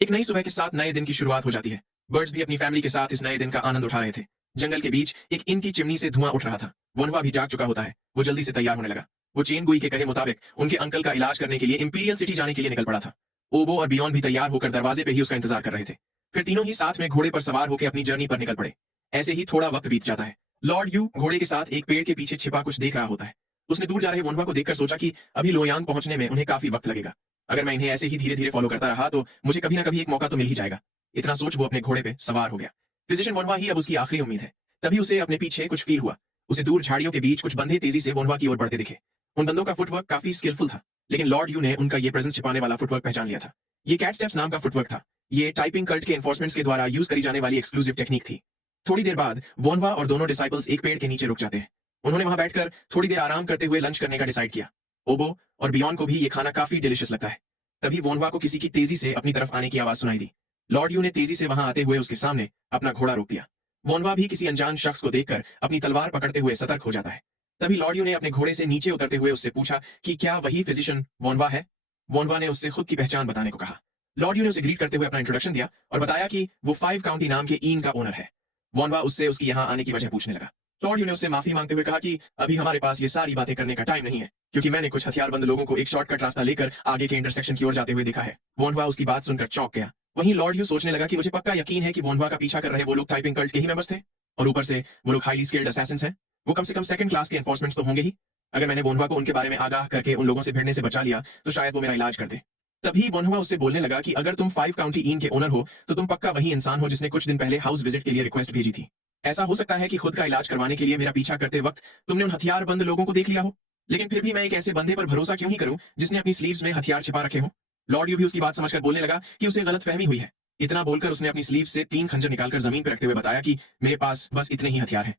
एक नई सुबह के साथ नए दिन की शुरुआत हो जाती है। बर्ड्स भी अपनी फैमिली के साथ इस नए दिन का आनंद उठा रहे थे। जंगल के बीच एक इन की चिमनी से धुआं उठ रहा था। वनवा भी जाग चुका होता है। वो जल्दी से तैयार होने लगा। वो चेन गुई के कहे मुताबिक उनके अंकल का इलाज करने के लिए इंपीरियल सिटी जाने के लिए निकल पड़ा था। ओबो और बियॉन भी तैयार होकर दरवाजे पे ही उसका इंतजार कर रहे थे। फिर तीनों ही साथ में घोड़े पर सवार होकर अपनी जर्नी पर निकल पड़े। ऐसे ही थोड़ा वक्त बीत जाता है। लॉर्ड यू घोड़े के साथ एक पेड़ के पीछे छिपा कुछ देख रहा होता है। उसने दूर जा रहे वनवा को देखकर सोचा कि अभी लोयांग पहुंचने में उन्हें काफी वक्त लगेगा। अगर मैं इन्हें ऐसे ही धीरे धीरे फॉलो करता रहा तो मुझे कभी ना कभी एक मौका तो मिल ही जाएगा। इतना सोच वो अपने घोड़े पे सवार हो गया। फिजिशियन वनवा ही अब उसकी आखिरी उम्मीद है। तभी उसे अपने पीछे कुछ फील हुआ। उसे दूर झाड़ियों के बीच कुछ बंदे तेजी से वनवा की ओर बढ़ते दिखे। उन बंदों का फुटवर्क काफी स्किलफुल था, लेकिन लॉर्ड यू ने उनका ये प्रेजेंस छिपाने वाला फुटवर्क पहचान लिया था। ये कैट स्टेप्स नाम का फुटवर्क था। ये टाइपिंग कल्ट के एनफोर्समेंट्स के द्वारा यूज करी जाने वाली एक्सक्लूसिव टेक्निक थी। थोड़ी देर बाद वोनवा और दोनों डिसाइपल्स एक पेड़ के नीचे रुक जाते हैं। उन्होंने वहां बैठकर थोड़ी देर आराम करते हुए लंच करने का डिसाइड किया। ओबो और बियॉन को भी ये खाना काफी डिलिशियस लगता है। तभी वोनवा को किसी की तेजी से अपनी तरफ आने की आवाज सुनाई दी। लॉर्ड यू ने तेजी से वहां आते हुए उसके सामने अपना घोड़ा रोक दिया। वोनवा भी किसी अनजान शख्स को देखकर अपनी तलवार पकड़ते हुए सतर्क हो जाता है। तभी लॉर्ड यू ने अपने घोड़े से नीचे उतरते हुए उससे पूछा कि क्या वही फिजिशियन वोनवा है। वोनवा ने उससे खुद की पहचान बताने को कहा। लॉर्ड यू ने उसे ग्रीट करते हुए अपना इंट्रोडक्शन दिया और बताया कि वो 5 काउंटी नाम के ईन का ओनर है। वोनवा उससे उसकी यहाँ आने की वजह पूछने लगा। लॉर्ड यू ने उससे माफी मांगते हुए कहा कि अभी हमारे पास ये सारी बातें करने का टाइम नहीं है, क्योंकि मैंने कुछ हथियारबंद लोगों को एक शॉर्टकट रास्ता लेकर आगे के इंटरसेक्शन की ओर जाते हुए देखा है। वोनवा उसकी बात सुनकर चौंक गया। वहीं लॉर्ड यू सोचने लगा कि मुझे पक्का यकीन है कि वोनवा का पीछा कर रहे वो लोग टाइपिंग कल्ट के ही मेंबर्स थे, और ऊपर से वो लोग हाईली स्किल्ड असैसिन्स हैं। वो कम से कम सेकंड क्लास के एनफोर्समेंट्स तो होंगे ही। अगर मैंने वोनवा को उनके बारे में आगाह करके उन लोगों से भिड़ने से बचा लिया तो शायद वो मेरा इलाज कर दे। तभी वोनवा उससे बोलने लगा कि अगर तुम 5 काउंटी ईन के ओनर हो तो तुम पक्का वही इंसान हो जिसने कुछ दिन पहले हाउस विजिट के लिए रिक्वेस्ट भेजी थी। ऐसा हो सकता है कि खुद का इलाज करवाने के लिए मेरा पीछा करते वक्त तुमने उन हथियारबंद लोगों को देख लिया हो, लेकिन फिर भी मैं एक ऐसे बंदे पर भरोसा क्यों ही करूं जिसने अपनी स्लीव्स में हथियार छिपा रखे हो। लॉर्ड यू भी उसकी बात समझकर बोलने लगा कि उसे गलतफहमी हुई है। इतना बोलकर उसने अपनी स्लीव से 3 खंजर निकालकर जमीन पर रखते हुए बताया कि मेरे पास बस इतने ही हथियार हैं।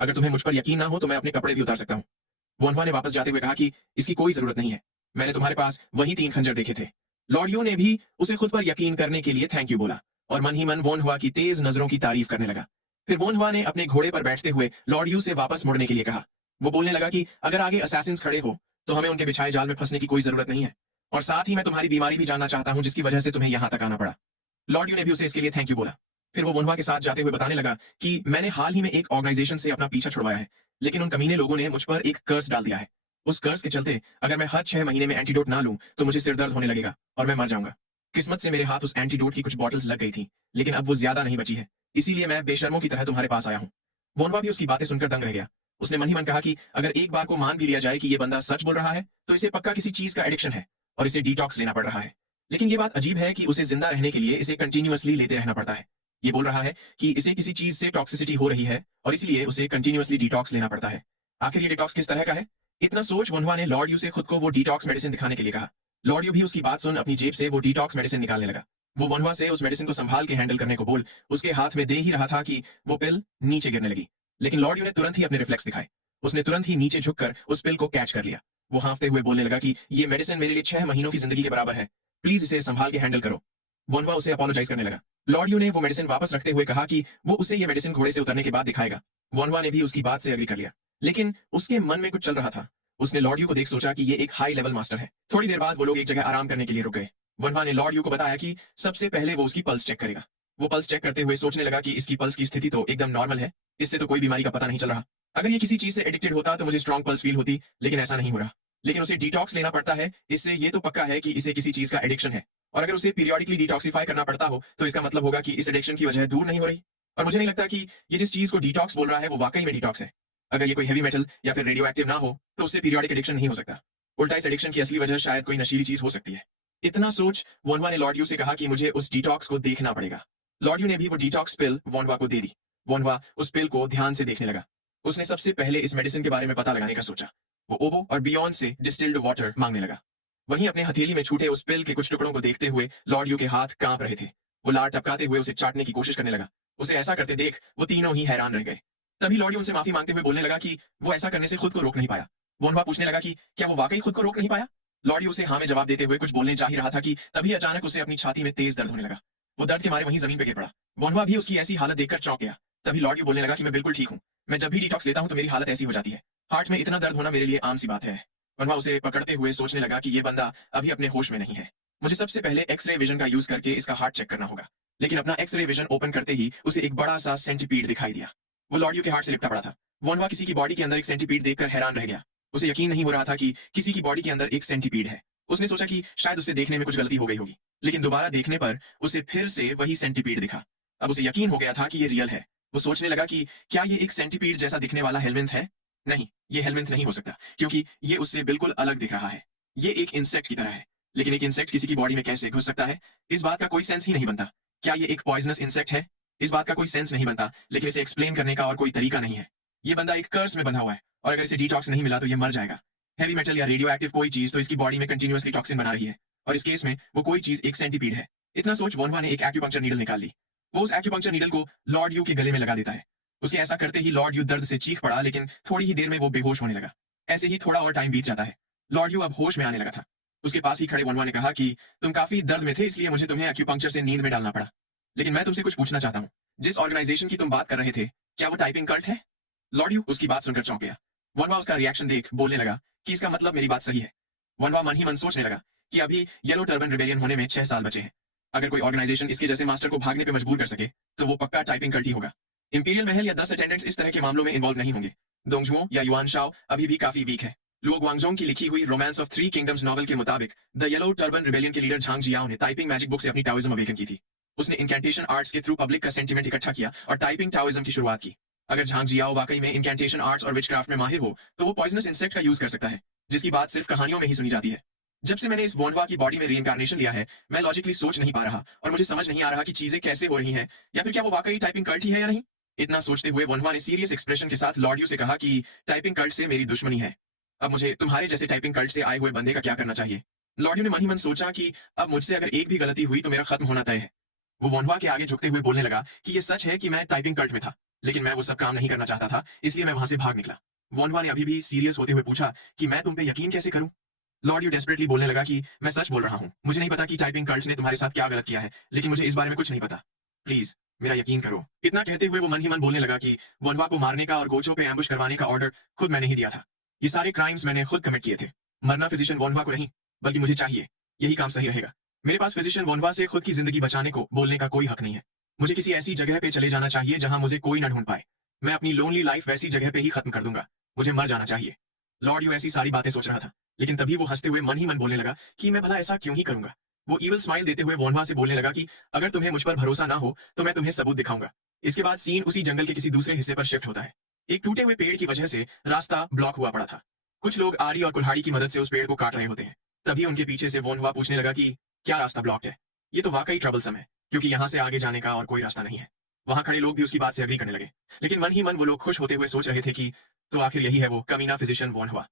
अगर तुम्हें मुझ पर यकीन ना हो तो मैं अपने कपड़े भी उतार सकता हूँ। वोनवा ने वापस जाते हुए कहा कि इसकी कोई जरूरत नहीं है, मैंने तुम्हारे पास वही 3 खंजर देखे थे। लॉर्ड यू ने भी उसे खुद पर यकीन करने के लिए थैंक यू बोला और मन ही मन वोनहुआ की तेज नजरों की तारीफ करने लगा। फिर वोनहुआ ने अपने घोड़े पर बैठते हुए लॉर्ड यू से वापस मुड़ने के लिए कहा। वो बोलने लगा कि अगर आगे असैसिन्स खड़े हो तो हमें उनके बिछाए जाल में फंसने की कोई जरूरत नहीं है, और साथ ही मैं तुम्हारी बीमारी भी जानना चाहता हूं जिसकी वजह से तुम्हें यहां तक आना पड़ा। लॉर्ड यू ने भी उसे इसके लिए थैंक यू बोला। फिर वो वोनहुआ के साथ जाते हुए बताने लगा कि मैंने हाल ही में एक ऑर्गेनाइजेशन से अपना पीछा छुड़वाया है, लेकिन उन कमीने लोगों ने मुझ पर एक कर्स डाल दिया है। उस कर्स के चलते अगर मैं हर 6 महीने में एंटीडोट ना लूं तो मुझे सिर दर्द होने लगेगा और मैं मर जाऊंगा। किस्मत से मेरे हाथ उस एंटीडोट की कुछ बॉटल्स लग गई थी, लेकिन अब वो ज्यादा नहीं बची है, इसीलिए मैं बेशर्मों की तरह तुम्हारे पास आया हूँ। वोनवा भी उसकी बातें सुनकर दंग रह गया। उसने मन ही मन कहा कि अगर एक बार को मान भी लिया जाए कि ये बंदा सच बोल रहा है तो इसे पक्का किसी चीज का एडिक्शन है और इसे डिटॉक्स लेना पड़ रहा है। लेकिन ये बात अजीब है कि उसे जिंदा रहने के लिए इसे कंटिन्यूअसली लेते रहना पड़ता है। ये बोल रहा है कि इसे किसी चीज से टॉक्सिसिटी हो रही है और इसलिए उसे कंटिन्यूअसली डिटॉक्स लेना पड़ता है। आखिर ये डिटॉक्स किस तरह का है? इतना सोच वोनवा ने लॉर्ड यू से खुद को वो डिटॉक्स मेडिसिन दिखाने के लिए कहा। लॉर्ड यू भी उसकी बात सुन अपनी जेब से वो डिटॉक्स मेडिसिन निकालने लगा। वो वोनवा से उस मेडिसिन को संभाल के हैंडल करने को बोल उसके हाथ में दे ही रहा था कि वो पिल नीचे गिरने लगी, लेकिन लॉर्ड यू ने तुरंत ही अपने रिफ्लेक्स दिखाए। उसने तुरंत ही नीचे झुककर उस पिल को कैच कर लिया। वो हाँफते हुए बोलने लगा कि ये मेडिसिन मेरे लिए 6 महीनों की जिंदगी के बराबर है, प्लीज इसे संभाल के हैंडल करो। वोनवा उसे अपोलोजाइज करने लगा। लॉर्ड यू ने वो मेडिसिन वापस रखते हुए कहा कि वो उसे ये मेडिसिन घोड़े से उतरने के बाद दिखाएगा। वोनवा ने भी उसकी बात से एग्री कर लिया, लेकिन उसके मन में कुछ चल रहा था। उसने लॉर्ड यू को देख सोचा कि ये एक हाई लेवल मास्टर है। थोड़ी देर बाद वो लोग एक जगह आराम करने के लिए रुक गए। वोनवा ने लॉर्ड यू को बताया कि सबसे पहले वो उसकी पल्स चेक करेगा। वो पल्स चेक करते हुए सोचने लगा कि इसकी पल्स की स्थिति तो एकदम नॉर्मल है, इससे तो कोई बीमारी का पता नहीं चल रहा। अगर ये किसी चीज से एडिक्टेड होता तो मुझे स्ट्रॉन्ग पल्स फील होती, लेकिन ऐसा नहीं हो रहा। लेकिन उसे डिटॉक्स लेना पड़ता है, इससे ये तो पक्का है कि इसे किसी चीज का एडिक्शन है, और अगर उसे पीरियडिकली डिटॉक्सिफाई करना पड़ता हो तो इसका मतलब होगा कि इस एडिक्शन की वजह दूर नहीं हो रही। और मुझे नहीं लगता कि ये जिस चीज को डिटॉक्स बोल रहा है वो वाकई में डिटॉक्स है। अगर ये कोई हेवी मेटल या फिर रेडियो एक्टिव ना हो तो उससे पीरियडिक एडिक्शन नहीं हो सकता। उल्टा इस एडिक्शन की असली वजह शायद कोई नशीली चीज हो सकती है। इतना सोच वोनवा ने लॉर्ड यू से कहा कि मुझे उस डिटॉक्स को देखना पड़ेगा। लॉर्ड यू ने भी वो डिटॉक्स पिल वोनवा को दे दी। वोनवा उस पिल को ध्यान से देखने लगा। उसने सबसे पहले इस मेडिसिन के बारे में पता लगाने का सोचा। वो ओबो और बियॉन से डिस्टिल्ड वाटर मांगने लगा। वहीं अपने हथेली में छूटे उस पिल के कुछ टुकड़ों को देखते हुए लॉर्ड यू के हाथ कांप रहे थे। वो लार टपकाते हुए उसे चाटने की कोशिश करने लगा। उसे ऐसा करते देख वो तीनों ही हैरान रह गए। तभी लॉर्ड यू उनसे माफी मांगते हुए बोलने लगा कि वो ऐसा करने से खुद को रोक नहीं पाया। वोनवा पूछने लगा कि क्या वो वाकई खुद को रोक नहीं पाया? लॉर्ड यू उसे हाँ में जवाब देते हुए कुछ बोलने जा ही रहा था कि तभी अचानक उसे अपनी छाती में तेज दर्द होने लगा। वो दर्द के मारे वहीं जमीन पर गिर पड़ा। वोनवा भी उसकी ऐसी हालत देखकर चौंक गया। तभी लॉर्ड यू बोलने लगा कि मैं बिल्कुल ठीक हूँ, मैं जब भी डिटॉक्स लेता हूँ तो मेरी हालत ऐसी हो जाती है। हार्ट में इतना दर्द होना मेरे लिए आम सी बात है। वनवा उसे पकड़ते हुए सोचने लगा कि ये बंदा अभी अपने होश में नहीं है। मुझे सबसे पहले एक्सरे विजन का यूज करके इसका हार्ट चेक करना होगा। लेकिन अपना एक्सरे विजन ओपन करते ही उसे एक बड़ा सा सेंटीपीड दिखाई दिया। वो लॉर्डियो के हार्ट से लिपटा पड़ा था। वोनवा किसी की बॉडी के अंदर एक सेंटीपीड देखकर हैरान रह गया। उसे यकीन नहीं हो रहा था कि किसी की बॉडी के अंदर एक सेंटीपीड है। उसने सोचा कि शायद उसे देखने में कुछ गलती हो गई होगी, लेकिन दोबारा देखने पर उसे फिर से वही सेंटीपीड दिखा। अब उसे यकीन हो गया था कि ये रियल है। वो सोचने लगा कि क्या ये एक सेंटीपीड जैसा दिखने वाला हेलमिंथ है? नहीं, ये हेलमिंथ नहीं हो सकता, क्योंकि ये उससे बिल्कुल अलग दिख रहा है। ये एक इंसेक्ट की तरह है। लेकिन एक इंसेक्ट किसी की बॉडी में कैसे घुस सकता है? इस बात का कोई सेंस ही नहीं बनता। क्या ये एक पॉइजनस इंसेक्ट है? इस बात का कोई सेंस नहीं बनता, लेकिन इसे एक्सप्लेन करने का और कोई तरीका नहीं है। ये बंदा एक कर्स में बंधा हुआ है, और अगर इसे डिटॉक्स नहीं मिला तो ये मर जाएगा। हैवी मेटल या रेडियो एक्टिव कोई चीज तो इसकी बॉडी में कंटिन्यूअसली टॉक्सिन बना रही है, और इस केस में वो कोई चीज एक सेंटीपीड है। इतना सोच वोनवा ने एक एक्यूपंक्चर नीडल निकाल ली। वो उस एक्यूपंक्चर नीडल को लॉर्ड यू के गले में लगा देता है। उसके ऐसा करते ही लॉर्ड यू दर्द से चीख पड़ा, लेकिन थोड़ी ही देर में वो बेहोश होने लगा। ऐसे ही थोड़ा और टाइम बीत जाता है। लॉर्ड यू अब होश में आने लगा था। उसके पास ही खड़े वोनवा ने कहा कि तुम काफी दर्द में थे, इसलिए मुझे तुम्हें एक्यूपंक्चर से नींद में डालना पड़ा। लेकिन मैं तुमसे कुछ पूछना चाहता हूँ। जिस ऑर्गेनाइजेशन की तुम बात कर रहे थे, क्या वो टाइपिंग कल्ट है? लॉर्ड यू उसकी बात सुनकर चौंक गया। वनवा उसका रिएक्शन देख बोलने लगा कि इसका मतलब मेरी बात सही है। वनवा मन ही मन सोचने लगा कि अभी येलो टर्बन रिबेलियन होने में 6 साल बचे हैं। अगर कोई ऑर्गेनाइजेशन इसके जैसे मास्टर को भागने पे मजबूर कर सके तो वो पक्का टाइपिंग कल्ट ही होगा। इंपीरियल महल या 10 अटेंडेंट्स इस तरह के मामलों में इन्वॉल्व नहीं होंगे। दोंगजुओ या युआन शाओ अभी भी काफी वीक है। लुओ ग्वांगजोंग की लिखी हुई रोमांस ऑफ 3 किंगडम्स नॉवल के मुताबिक द येलो टर्बन रिबेलियन के लीडर झांग जियाओ ने टाइपिंग मैजिक बुक से अपनी टाओइज्म अवेकन की थी। उसने इनकैंटेशन आर्ट्स के थ्रू पब्लिक का सेंटिमेंट इकट्ठा किया और टाइपिंग टाओइज्म की शुरुआत की। अगर झांग जियाओ वाकई में इनकैंटेशन आर्ट्स और विचक्राफ्ट में माहिर हो तो वो पॉइजनस इंसेक्ट का यूज कर सकता है, जिसकी बात सिर्फ कहानियों में ही सुनी जाती है। जब से मैंने इस वोनवा की बॉडी में रीइंकार्नेशन लिया है, मैं लॉजिकली सोच नहीं पा रहा और मुझे समझ नहीं आ रहा कि चीजें कैसे हो रही हैं, या फिर क्या वो वाकई टाइपिंग कल्ट ही है या नहीं। इतना सोचते हुए वोनवा ने सीरियस एक्सप्रेशन के साथ लॉर्ड यू से कहा कि टाइपिंग कल्ट से मेरी दुश्मनी है। अब मुझे तुम्हारे जैसे टाइपिंग कल्ट से आए हुए बंदे का क्या करना चाहिए? लॉर्ड यू ने मन ही मन सोचा कि अब मुझसे अगर एक भी गलती हुई तो मेरा खत्म होना तय है। वो वोनवा के आगे झुकते हुए बोलने लगा कि ये सच है कि मैं टाइपिंग कल्ट में था, लेकिन मैं वो सब काम नहीं करना चाहता था, इसलिए मैं वहां से भाग निकला। वोनवा ने अभी भी सीरियस होते हुए पूछा कि मैं तुम पे यकीन कैसे करूं? लॉर्ड यू डेस्परेटली बोलने लगा कि मैं सच बोल रहा हूं। मुझे नहीं पता कि टाइपिंग कल्ट ने तुम्हारे साथ क्या गलत किया है, लेकिन मुझे इस बारे में कुछ नहीं पता। प्लीज मेरा यकीन करो। इतना कहते हुए वो मन ही मन बोलने लगा कि वोनवा को मारने का और गोचो पे एम्बुश करवाने का ऑर्डर खुद मैंने ही दिया था। ये सारे क्राइम्स मैंने खुद कमिट किए थे। मरना फिजिशियन वोनवा को नहीं, बल्कि मुझे चाहिए। यही काम सही रहेगा। मेरे पास फिजिशियन वोनवा से खुद की जिंदगी बचाने को बोलने का कोई हक नहीं है। मुझे किसी ऐसी जगह पे चले जाना चाहिए जहां मुझे कोई ना ढूंढ पाए। मैं अपनी लोनली लाइफ वैसी जगह पे ही खत्म कर दूंगा। मुझे मर जाना चाहिए। लॉर्ड यू ऐसी सारी बातें सोच रहा था, लेकिन तभी वो हंसते हुए मन ही मन बोलने लगा कि मैं भला ऐसा क्यों ही करूंगा। वो ईविल स्माइल देते हुए वोनवा से बोलने लगा कि अगर तुम्हें मुझ पर भरोसा ना हो तो मैं तुम्हें सबूत दिखाऊंगा। इसके बाद सीन उसी जंगल के किसी दूसरे हिस्से पर शिफ्ट होता है। एक टूटे हुए पेड़ की वजह से रास्ता ब्लॉक हुआ पड़ा था। कुछ लोग आरी और कुल्हाड़ी की मदद से उस पेड़ को काट रहे होते हैं। तभी उनके पीछे से वोनवा पूछने लगा कि क्या रास्ता ब्लॉक्ड है? ये तो वाकई ट्रबलसम है, क्योंकि यहाँ से आगे जाने का और कोई रास्ता नहीं है। वहां खड़े लोग भी उसकी बात से अग्री करने लगे, लेकिन मन ही मन वो लोग खुश होते हुए सोच रहे थे कि तो आखिर यही है वो कमीना फिजिशियन वोनवा।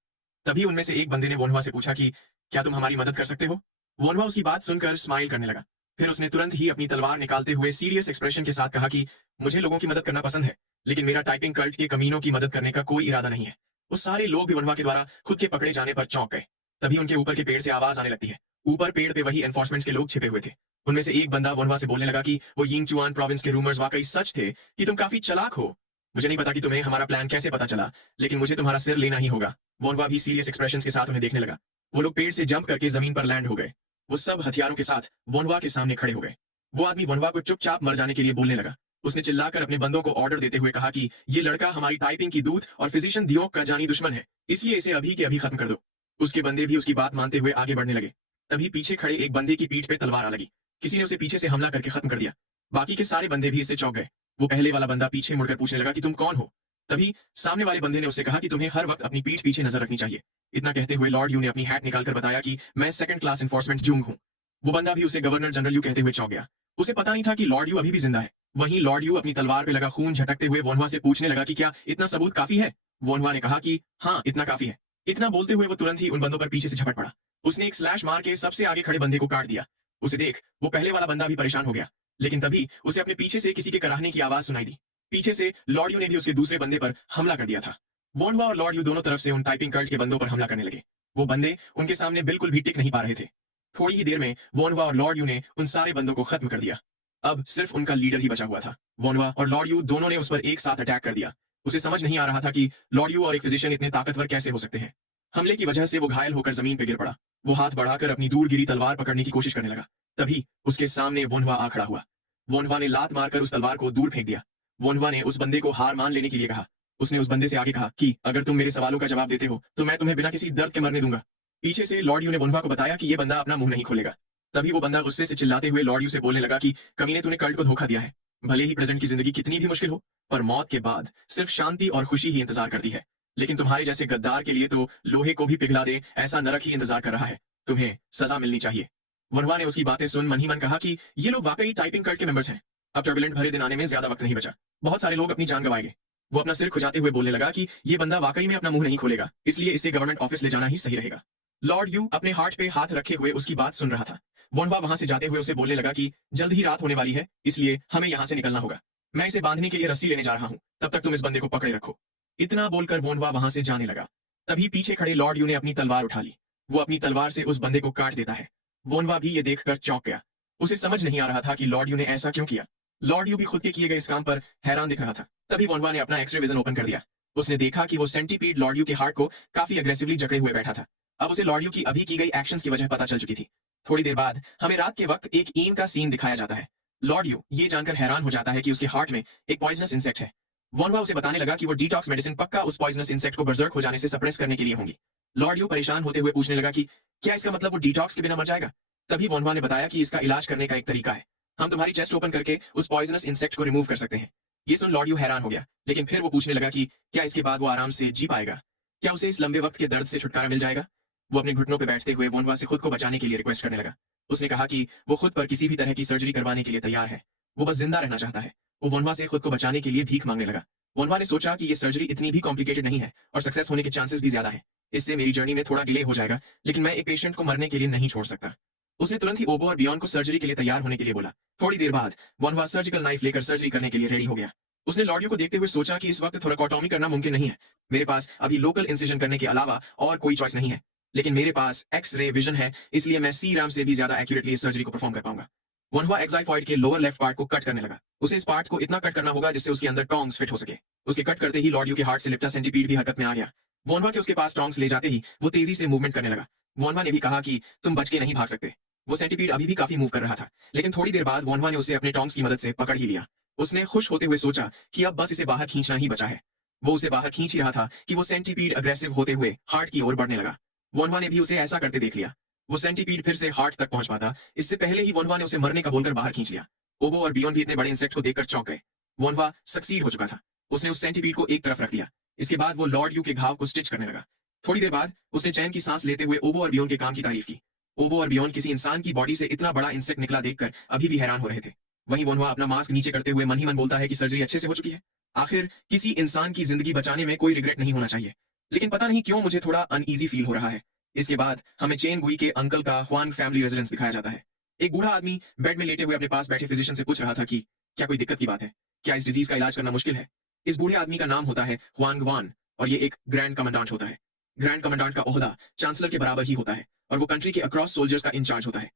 तभी उनमें से एक बंदे ने वोनवा से पूछा कि क्या तुम हमारी मदद कर सकते हो? वोनवा उसकी बात सुनकर स्माइल करने लगा। फिर उसने तुरंत ही अपनी तलवार निकालते हुए सीरियस एक्सप्रेशन के साथ कहा कि मुझे लोगों की मदद करना पसंद है, लेकिन मेरा टाइपिंग कल्ट के कमीनों की मदद करने का कोई इरादा नहीं है। उस सारे लोग भी वोनवा के द्वारा खुद के पकड़े जाने पर चौंक गए। तभी उनके ऊपर के पेड़ से आवाज आने लगती है। ऊपर पेड़ पे वही एनफोर्समेंट के लोग छिपे हुए थे। उनमें से एक बंदा वोनवा से बोलने लगा कि वो यिंगचुआन प्रोविंस के रूमर्स वाकई सच थे कि तुम काफी चालाक हो। मुझे नहीं पता कि तुम्हें हमारा प्लान कैसे पता चला, लेकिन मुझे तुम्हारा सिर लेना ही होगा। वोनवा भी सीरियस एक्सप्रेशंस के साथ उन्हें देखने लगा। वो लोग पेड़ से जंप करके जमीन पर लैंड हो गए। वो सब हथियारों के साथ वोनवा के सामने खड़े हो गए। वो आदमी वोनवा को चुपचाप मर जाने के लिए बोलने लगा। उसने चिल्लाकर अपने बंदों को ऑर्डर देते हुए कहा कि ये लड़का हमारी टाइपिंग की दूत और फिजिशियन दियोक का जानी दुश्मन है, इसलिए इसे अभी के अभी खत्म कर दो। उसके बंदे भी उसकी बात मानते हुए आगे बढ़ने लगे। तभी पीछे खड़े एक बंदे की पीठ पे तलवार आ लगी। किसी ने उसे पीछे से हमला करके खत्म कर दिया। बाकी के सारे बंदे भी इससे चौंक गए। वो पहले वाला बंदा पीछे मुड़कर पूछने लगा कि तुम कौन हो? तभी सामने वाले बंदे ने उससे कहा कि तुम्हें हर वक्त अपनी पीठ पीछे नजर रखनी चाहिए। इतना कहते हुए लॉर्ड यू ने अपनी हैट निकालकर बताया कि मैं सेकंड क्लास एनफोर्समेंट जूंग हूँ। वो बंदा भी उसे गवर्नर जनरल यू कहते हुए चौंक गया। उसे पता नहीं था कि लॉर्ड यू अभी भी जिंदा है। वहीं लॉर्ड यू अपनी तलवार पे लगा खून झटकते हुए वोनवा से पूछने लगा कि क्या इतना सबूत काफी है? वोनवा ने कहा कि हाँ, इतना काफी है। इतना बोलते हुए वो तुरंत ही उन बंदों पर पीछे से झपट पड़ा। उसने एक स्लैश मार के सबसे आगे खड़े बंदे को काट दिया। उसे देख वो पहले वाला बंदा भी परेशान हो गया, लेकिन तभी उसे अपने पीछे से किसी के कराहने की आवाज सुनाई दी। पीछे से लॉर्ड यू ने भी उसके दूसरे बंदे पर हमला कर दिया था। वोनवा और लॉर्ड यू दोनों तरफ से उन टाइपिंग कल्ट के बंदों पर हमला करने लगे। वो बंदे उनके सामने बिल्कुल भी टिक नहीं पा रहे थे। थोड़ी ही देर में वोनवा और लॉर्ड यू ने उन सारे बंदों को खत्म कर दिया। अब सिर्फ उनका लीडर ही बचा हुआ था। वोनवा और लॉर्ड यू दोनों ने उस पर एक साथ अटैक कर दिया। उसे समझ नहीं आ रहा था कि लॉर्ड यू और एक फिजिशियन इतने ताकतवर कैसे हो सकते हैं। हमले की वजह से वो घायल होकर जमीन पर गिर पड़ा। वो हाथ बढ़ाकर अपनी दूर गिरी तलवार पकड़ने की कोशिश करने लगा। तभी उसके सामने वोनवा आ खड़ा हुआ। वोनवा ने लात मारकर उस तलवार को दूर फेंक दिया। वोनवा ने उस बंदे को हार मान लेने के लिए कहा। उसने उस बंदे से आगे कहा कि अगर तुम मेरे सवालों का जवाब देते हो तो मैं तुम्हें बिना किसी दर्द के मरने दूंगा। पीछे से लॉर्ड यू ने वोनवा को बताया कि ये बंदा अपना मुंह नहीं खोलेगा। तभी वो बंदा गुस्से से चिल्लाते हुए लॉर्ड यू से बोलने लगा कि कमीने तूने कल्ट को धोखा दिया है। भले ही प्रेजेंट की जिंदगी कितनी भी मुश्किल हो, पर मौत के बाद सिर्फ शांति और खुशी ही इंतजार करती है। लेकिन तुम्हारे जैसे गद्दार के लिए तो लोहे को भी पिघला दे ऐसा नरक ही इंतजार कर रहा है। तुम्हें सजा मिलनी चाहिए। वनवा ने उसकी बातें सुन मन ही मन कहा कि ये लोग वाकई टाइपिंग कल्ट के मेंबर्स हैं। अब टर्बुलेंट भरे दिन आने में ज्यादा वक्त नहीं बचा। बहुत सारे लोग अपनी जान गंवाएंगे। वो अपना सिर खुजाते हुए बोलने लगा कि ये बंदा वाकई में अपना मुंह नहीं खोलेगा, इसलिए इसे गवर्नमेंट ऑफिस ले जाना ही सही रहेगा। लॉर्ड यू अपने हार्ट पे हाथ रखे हुए उसकी बात सुन रहा था। वोनवा वहां से जाते हुए उसे बोलने लगा कि जल्द ही रात होने वाली है, इसलिए हमें यहाँ से निकलना होगा। मैं इसे बांधने के लिए रस्सी लेने जा रहा हूँ, तब तक तुम इस बंदे को पकड़े रखो। इतना बोलकर वोनवा वहां से जाने लगा। तभी पीछे खड़े लॉर्ड यू ने अपनी तलवार उठा ली। वो अपनी तलवार से उस बंदे को काट देता है। वोनवा भी ये देखकर चौंक गया। उसे समझ नहीं आ रहा था कि लॉर्ड यू ने ऐसा क्यों किया। लॉर्ड यू भी खुद के किए गए इस काम पर हैरान दिख रहा था। तभी वोनवा ने अपना एक्सरे विजन ओपन कर दिया। उसने देखा कि वो सेंटीपीड लॉर्ड यू के हार्ट को काफी अग्रेसिवली जकड़े हुए बैठा था। अब उसे लॉर्ड यू की अभी की गई एक्शंस की वजह पता चल चुकी थी। थोड़ी देर बाद हमें रात के वक्त एक ईम का सीन दिखाया जाता है। लॉर्ड यू ये जानकर हैरान हो जाता है कि उसके हार्ट में एक पॉइजनस इंसेक्ट है। वोनवा उसे बताने लगा कि वो डिटॉक्स मेडिसिन पक्का उस पॉइजनस इंसेक्ट को बर्जर्क हो जाने से सप्रेस करने के लिए होंगी। लॉर्ड यू परेशान होते हुए पूछने लगा कि क्या इसका मतलब वो डिटॉक्स के बिना मर जाएगा। तभी वोनवा ने बताया कि इसका इलाज करने का एक तरीका है। हम तुम्हारी चेस्ट ओपन करके उस पॉइजनस इंसेक्ट को रिमूव कर सकते हैं। ये सुन लॉर्ड यू हैरान हो गया, लेकिन फिर वो पूछने लगा कि क्या इसके बाद वो आराम से जी पाएगा, क्या उसे इस लंबे वक्त के दर्द से छुटकारा मिल जाएगा। वो अपने घुटनों पर बैठते हुए वोनवा से खुद को बचाने के लिए रिक्वेस्ट करने लगा। उसने कहा कि वो खुद पर किसी भी तरह की सर्जरी करवाने के लिए तैयार है। वो बस जिंदा रहना चाहता है। वो वोनवा से खुद को बचाने के लिए भीख मांगने लगा। वोनवा ने सोचा कि ये सर्जरी इतनी भी कॉम्प्लिकेटेड नहीं है और सक्सेस होने के चांसेस भी ज्यादा है। इससे मेरी जर्नी में थोड़ा डिले हो जाएगा, लेकिन मैं एक पेशेंट को मरने के लिए नहीं छोड़ सकता। उसने तुरंत ही ओबो और बियॉन को सर्जरी के लिए तैयार होने के लिए बोला। थोड़ी देर बाद वोनवा सर्जिकल नाइफ लेकर सर्जरी करने के लिए रेडी हो गया। उसने लॉर्ड यू को देखते हुए सोचा कि इस वक्त थोरैकोटॉमी करना मुमकिन नहीं है। मेरे पास अभी लोकल इंसिजन करने के अलावा और कोई चॉइस नहीं है, लेकिन मेरे पास एक्स-रे विजन है, इसलिए मैं सी रैम से भी ज्यादा एक्यूरेटली इस सर्जरी को परफॉर्म कर पाऊंगा। वोनवा एक्साइफॉइड के लोअर लेफ्ट पार्ट को कट करने लगा। उसे इस पार्ट को इतना कट करना होगा जिससे उसके अंदर टोंग्स फिट हो सके। उसके कट करते ही लॉर्ड यू के हार्ट से लिप्टा सेंटीपीड भी हरकत में आ गया। वोनवा के उसके पास टोंग्स ले जाते ही वो तेजी से मूवमेंट करने लगा। वोनवा ने भी कहा कि तुम बच के नहीं भाग सकते। वो सेंटीपीड अभी भी काफी मूव कर रहा था, लेकिन थोड़ी देर बाद वोनवा ने उसे अपने टोंग्स की मदद से पकड़ ही लिया। उसने खुश होते हुए सोचा कि अब बस इसे बाहर खींचना ही बचा है। वो उसे बाहर खींच ही रहा था कि वो सेंटीपीड अग्रेसिव होते हुए हार्ट की ओर बढ़ने लगा। वोनवा ने भी उसे ऐसा करते देख लिया। वो सेंटीपीड फिर से हार्ट तक पहुंच पाता, इससे पहले ही वोनवा ने उसे मरने का बोलकर बाहर खींच लिया। ओबो और बियॉन भी इतने बड़े इंसेक्ट को देखकर चौंक गए। वोनवा सक्सीड हो चुका था। उसने उस सेंटीपीड को एक तरफ रख दिया। इसके बाद वो लॉर्ड यू के घाव को स्टिच करने लगा। थोड़ी देर बाद उसने चैन की सांस लेते हुए ओबो और बियॉन के काम की तारीफ की। ओबो और बियॉन किसी इंसान की बॉडी से इतना बड़ा इंसेक्ट निकला देखकर अभी भी हैरान हो रहे थे। वहीं वोनवा अपना मास्क नीचे करते हुए मन ही मन बोलता है कि सर्जरी अच्छे से हो चुकी है। आखिर किसी इंसान की जिंदगी बचाने में कोई रिग्रेट नहीं होना चाहिए, लेकिन पता नहीं क्यों मुझे थोड़ा अनईजी फील हो रहा है। इसके बाद हमें चेन गुई के अंकल का ह्वांग फैमिली रेजिडेंस दिखाया जाता है। एक बूढ़ा आदमी बेड में लेटे हुए अपने पास बैठे फिजिशियन से पूछ रहा था कि क्या कोई दिक्कत की बात है, क्या इस डिजीज का इलाज करना मुश्किल है। इस बूढ़े आदमी का नाम होता है ह्वांग वान और ये एक ग्रैंड कमांडेंट होता है। ग्रैंड कमांडेंट का ओहदा चांसलर के बराबर ही होता है और वो कंट्री के अक्रॉस सोल्जर्स का इंचार्ज होता है।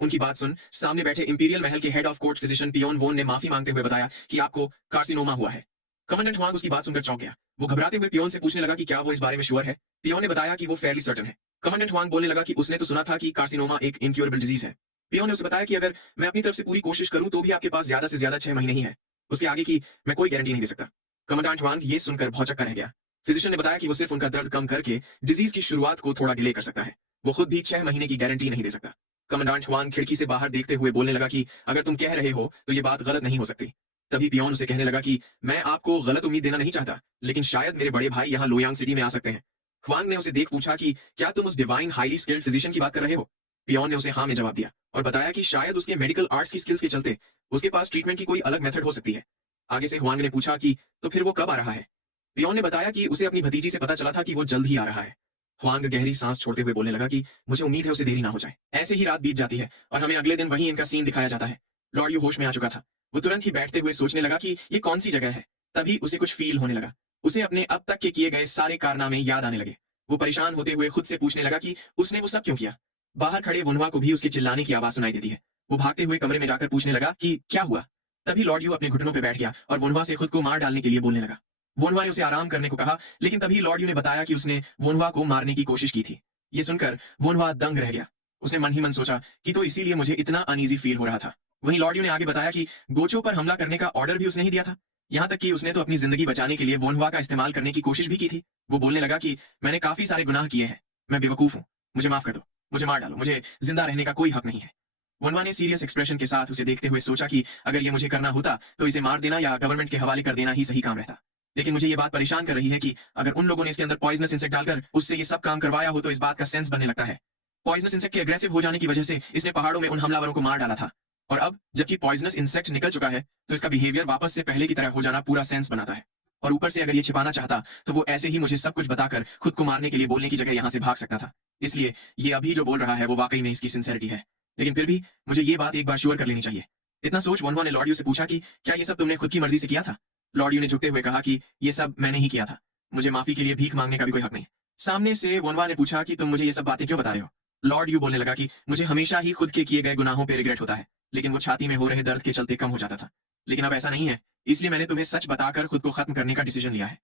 उनकी बात सुन सामने बैठे इंपीरियल महल के हेड ऑफ कोर्ट फिजिशियन पियोन वोन ने माफी मांगते हुए बताया कि आपको कार्सिनोमा हुआ है। कमांडेंट ह्वांग उसकी बात सुनकर चौंक गया। वो घबराते हुए पियोन से पूछने लगा कि क्या वो इस बारे में श्योर है। पियोन ने बताया कि वो फेयरली सर्टन है। कमांडेंट ह्वांग बोलने लगा कि उसने तो सुना था कि कार्सिनोमा एक इनक्योरेबल डिजीज है। पियोन ने उसे बताया कि अगर मैं अपनी तरफ से पूरी कोशिश करूं तो भी आपके पास ज्यादा से ज्यादा 6 महीने ही है, उसके आगे की मैं कोई गारंटी नहीं दे सकता। कमांडेंट ह्वांग ये सुनकर भौचक्का रह गया। फिजिशियन ने बताया कि वो सिर्फ उनका दर्द कम करके डिजीज की शुरुआत को थोड़ा डिले कर सकता है, वो खुद भी 6 महीने की गारंटी नहीं दे सकता। कमांडेंट ह्वांग खिड़की से बाहर देखते हुए बोलने लगा कि अगर तुम कह रहे हो तो ये बात गलत नहीं हो सकती। तभी पियोन उसे कहने लगा कि मैं आपको गलत उम्मीद देना नहीं चाहता, लेकिन शायद मेरे बड़े भाई यहाँ लोयांग सिटी में आ सकते हैं। ह्वांग ने उसे देख पूछा कि क्या तुम उस डिवाइन हाईली स्किल्ड फिजिशियन की बात कर रहे हो। पियोन ने उसे हाँ में जवाब दिया और बताया कि शायद उसके मेडिकल आर्ट्स की स्किल्स के चलते उसके पास ट्रीटमेंट की कोई अलग मेथड हो सकती है। आगे से ह्वांग ने पूछा कि तो फिर वो कब आ रहा है। पियोन ने बताया कि उसे अपनी भतीजी से पता चला था कि वो जल्द ही आ रहा है। ह्वांग गहरी सांस छोड़ते हुए बोलने लगा कि मुझे उम्मीद है उसे देरी ना हो जाए। ऐसे ही रात बीत जाती है और हमें अगले दिन वहीं इनका सीन दिखाया जाता है। लॉर्ड यू होश में आ चुका था। वो तुरंत ही बैठते हुए सोचने लगा कि ये कौन सी जगह है। तभी उसे कुछ फील होने लगा। उसे अपने अब तक के किए गए सारे कारनामे याद आने लगे। वो परेशान होते हुए खुद से पूछने लगा कि उसने वो सब क्यों किया। बाहर खड़े वोनवा को भी उसके चिल्लाने की आवाज सुनाई देती है। वो भागते हुए कमरे में जाकर पूछने लगा कि क्या हुआ। तभी लॉर्ड यू अपने घुटनों पर बैठ गया और वोनवा से खुद को मार डालने के लिए बोलने लगा। वोनवा ने उसे आराम करने को कहा, लेकिन तभी लॉर्ड यू ने बताया कि उसने वोनवा को मारने की कोशिश की थी। ये सुनकर वोनवा दंग रह गया। उसने मन ही मन सोचा कि तो इसीलिए मुझे इतना अनईजी फील हो रहा था। वहीं लॉर्ड यू ने आगे बताया कि गोचो पर हमला करने का ऑर्डर भी उसने ही दिया था। यहाँ तक कि उसने तो अपनी जिंदगी बचाने के लिए वोनवा का इस्तेमाल करने की कोशिश भी की थी। वो बोलने लगा कि मैंने काफी सारे गुनाह किए हैं, मैं बेवकूफ हूँ, मुझे माफ कर दो, मुझे मार डालो, मुझे जिंदा रहने का कोई हक नहीं है। वोनवा ने सीरियस एक्सप्रेशन के साथ उसे देखते हुए सोचा कि अगर ये मुझे करना होता तो इसे मार देना या गवर्नमेंट के हवाले कर देना ही सही काम रहता। लेकिन मुझे ये बात परेशान कर रही है कि अगर उन लोगों ने इसके अंदर पॉइजनस इंसेक्ट डालकर उससे ये सब काम करवाया हो तो इस बात का सेंस बनने लगता है। पॉइजनस इंसेक्ट के अग्रेसिव हो जाने की वजह से इसने पहाड़ों में उन हमलावरों को मार डाला था, और अब जबकि पॉइजनस इंसेक्ट निकल चुका है तो इसका बिहेवियर वापस से पहले की तरह हो जाना पूरा सेंस बनाता है। और ऊपर से अगर ये छिपाना चाहता तो वो ऐसे ही मुझे सब कुछ बताकर खुद को मारने के लिए बोलने की जगह यहाँ से भाग सकता था। इसलिए ये अभी जो बोल रहा है वो वाकई में इसकी सिंसेरिटी है। लेकिन फिर भी मुझे ये बात एक बार श्योर कर लेनी चाहिए। इतना सोच वोनवा ने लॉर्ड यू से पूछा कि क्या ये सब तुमने खुद की मर्जी से किया था? लॉर्ड यू ने झुकते हुए कहा कि ये सब मैंने ही किया था, मुझे माफी के लिए भीख मांगने का भी कोई हक नहीं। सामने से वोनवा ने पूछा कि तुम मुझे ये सब बातें क्यों बता रहे हो? लॉर्ड यू बोलने लगा कि मुझे हमेशा ही खुद के किए गए गुनाहों पर रिग्रेट होता है, लेकिन वो छाती में हो रहे दर्द के चलते कम हो जाता था। लेकिन अब ऐसा नहीं है, इसलिए मैंने तुम्हें सच बताकर खुद को खत्म करने का डिसीजन लिया है।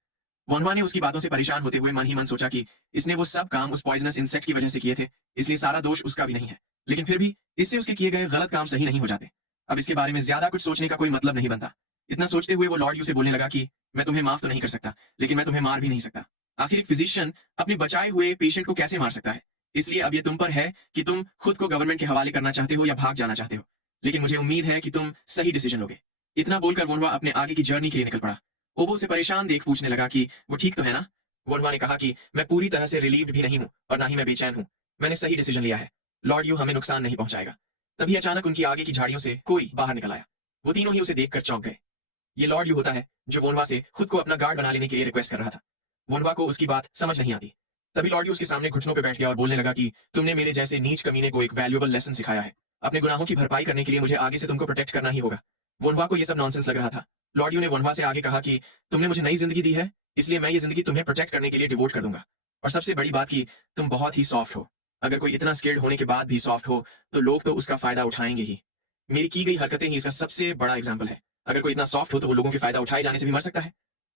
वोनवा ने उसकी बातों से परेशान होते हुए मन ही मन सोचा कि इसने वो सब काम उस पॉइजनस इंसेक्ट की वजह से किए थे, इसलिए सारा दोष उसका भी नहीं है। लेकिन फिर भी इससे उसके किए गए गलत काम सही नहीं हो जाते। अब इसके बारे में ज्यादा कुछ सोचने का कोई मतलब नहीं बनता। इतना सोचते हुए वो लॉर्ड यू से बोलने लगा कि मैं तुम्हें माफ तो नहीं कर सकता, लेकिन मैं तुम्हें मार भी नहीं सकता। आखिर एक फिजिशियन अपने बचाए हुए पेशेंट को कैसे मार सकता है? इसलिए अब ये तुम पर है कि तुम खुद को गवर्नमेंट के हवाले करना चाहते हो या भाग जाना चाहते हो। लेकिन मुझे उम्मीद है कि तुम सही डिसीजन लोगे। इतना बोलकर वोनवा अपने आगे की जर्नी के लिए निकल पड़ा। ओबो से परेशान देख पूछने लगा कि वो ठीक तो है ना? वोनवा ने कहा कि मैं पूरी तरह से रिलीव्ड भी नहीं हूं और ना ही मैं बेचैन हूं। मैंने सही डिसीजन लिया है। लॉर्ड यू हमें नुकसान नहीं पहुंचाएगा। तभी अचानक उनकी आगे की झाड़ियों से कोई बाहर निकल आया। वो तीनों ही उसे देखकर चौंक गए। ये लॉर्ड यू होता है जो वोनवा से खुद को अपना गार्ड बना लेने के लिए रिक्वेस्ट कर रहा था। वोनवा को उसकी बात समझ नहीं आती। तभी लॉर्ड यू उसके सामने घुटनों पर बैठ गया और बोलने लगा कि तुमने मेरे जैसे नीच कमीने को एक वैल्यूएबल लेसन सिखाया है। अपने गुनाहों की भरपाई करने के लिए मुझे आगे से तुमको प्रोटेक्ट करना ही होगा। वोनवा को यह सब नॉनसेंस लग रहा था। लॉर्ड यू ने वोनवा से आगे कहा कि तुमने मुझे नई जिंदगी दी है, इसलिए मैं ये जिंदगी तुम्हें प्रोटेक्ट करने के लिए डिवोट कर दूंगा। और सबसे बड़ी बात कि तुम बहुत ही सॉफ्ट हो। अगर कोई इतना स्केर्ड होने के बाद भी सॉफ्ट हो तो लोग तो उसका फायदा उठाएंगे ही। मेरी की गई हरकतें ही इसका सबसे बड़ा एग्जाम्पल है। अगर कोई इतना सॉफ्ट हो तो वो लोगों के फायदा उठाए जाने से भी मर सकता है।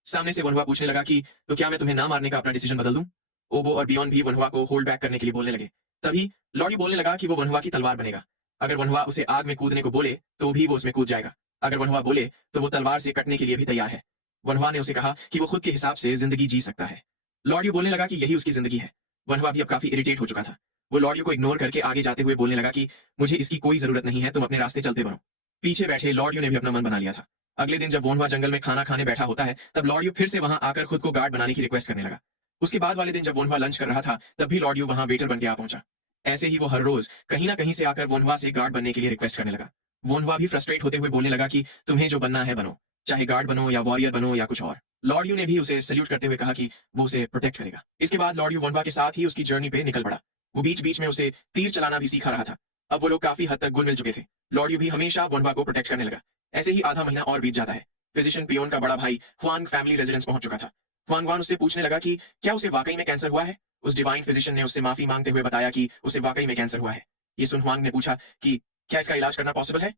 सामने से वनहुआ पूछने लगा कि तो क्या मैं तुम्हें ना मारने का अपना डिसीजन बदल दूं? ओबो और बियॉन भी वनहुआ को होल्ड बैक करने के लिए बोलने लगे। तभी लॉर्डी बोलने लगा कि वो वनहुआ की तलवार बनेगा। अगर वनहुआ उसे आग में कूदने को बोले तो भी वो उसमें कूद जाएगा। अगर वनहुआ बोले तो वो तलवार से कटने के लिए भी तैयार है। वनहुआ ने उसे कहा कि वो खुद के हिसाब से जिंदगी जी सकता है। लॉर्डी बोलने लगा कि यही उसकी जिंदगी है। वनहुआ भी अब काफी इरिटेट हो चुका था। वो लॉर्डी को इग्नोर करके आगे जाते हुए बोलने लगा कि मुझे इसकी कोई जरूरत नहीं है, तुम अपने रास्ते चलते बनो। पीछे बैठे लॉर्डियो ने भी अपना मन बना लिया था। अगले दिन जब वोनहुआ जंगल में खाना खाने बैठा होता है तब लॉर्डियो फिर से वहां आकर खुद को गार्ड बनाने की रिक्वेस्ट करने लगा। उसके बाद वाले दिन जब वोनहुआ लंच कर रहा था तब भी लॉर्डियो वहां वेटर बन के आ पहुंचा। ऐसे ही वो हर रोज कहीं ना कहीं से आकर वोनहुआ से गार्ड बनने के लिए रिक्वेस्ट करने लगा। वोनहुआ भी फ्रस्ट्रेट होते हुए बोलने लगा कि तुम्हें जो बनना है बनो, चाहे गार्ड बनो या वॉरियर बनो या कुछ और। लॉर्डियो ने भी उसे सैल्यूट करते हुए कहा कि वो उसे प्रोटेक्ट करेगा। इसके बाद लॉर्डियो वोनहुआ के साथ ही उसकी जर्नी पे निकल पड़ा। वो बीच बीच में उसे तीर चलाना भी सिखा रहा था। अब वो लोग काफी हद तक घुल मिल चुके थे। लॉर्डियो भी हमेशा वोनहुआ को प्रोटेक्ट करने लगा। ऐसे ही आधा महीना और बीत जाता है। फिजिशियन पियोन का बड़ा भाई हुआंग फैमिली रेजिडेंस पहुंच चुका था। हुआंग उससे पूछने लगा कि क्या उसे वाकई में कैंसर हुआ है। उस डिवाइन फिजिशियन ने उससे माफी मांगते हुए बताया कि उसे वाकई में कैंसर हुआ है। ये सुन हुआंग ने पूछा कि क्या इसका इलाज करना पॉसिबल है।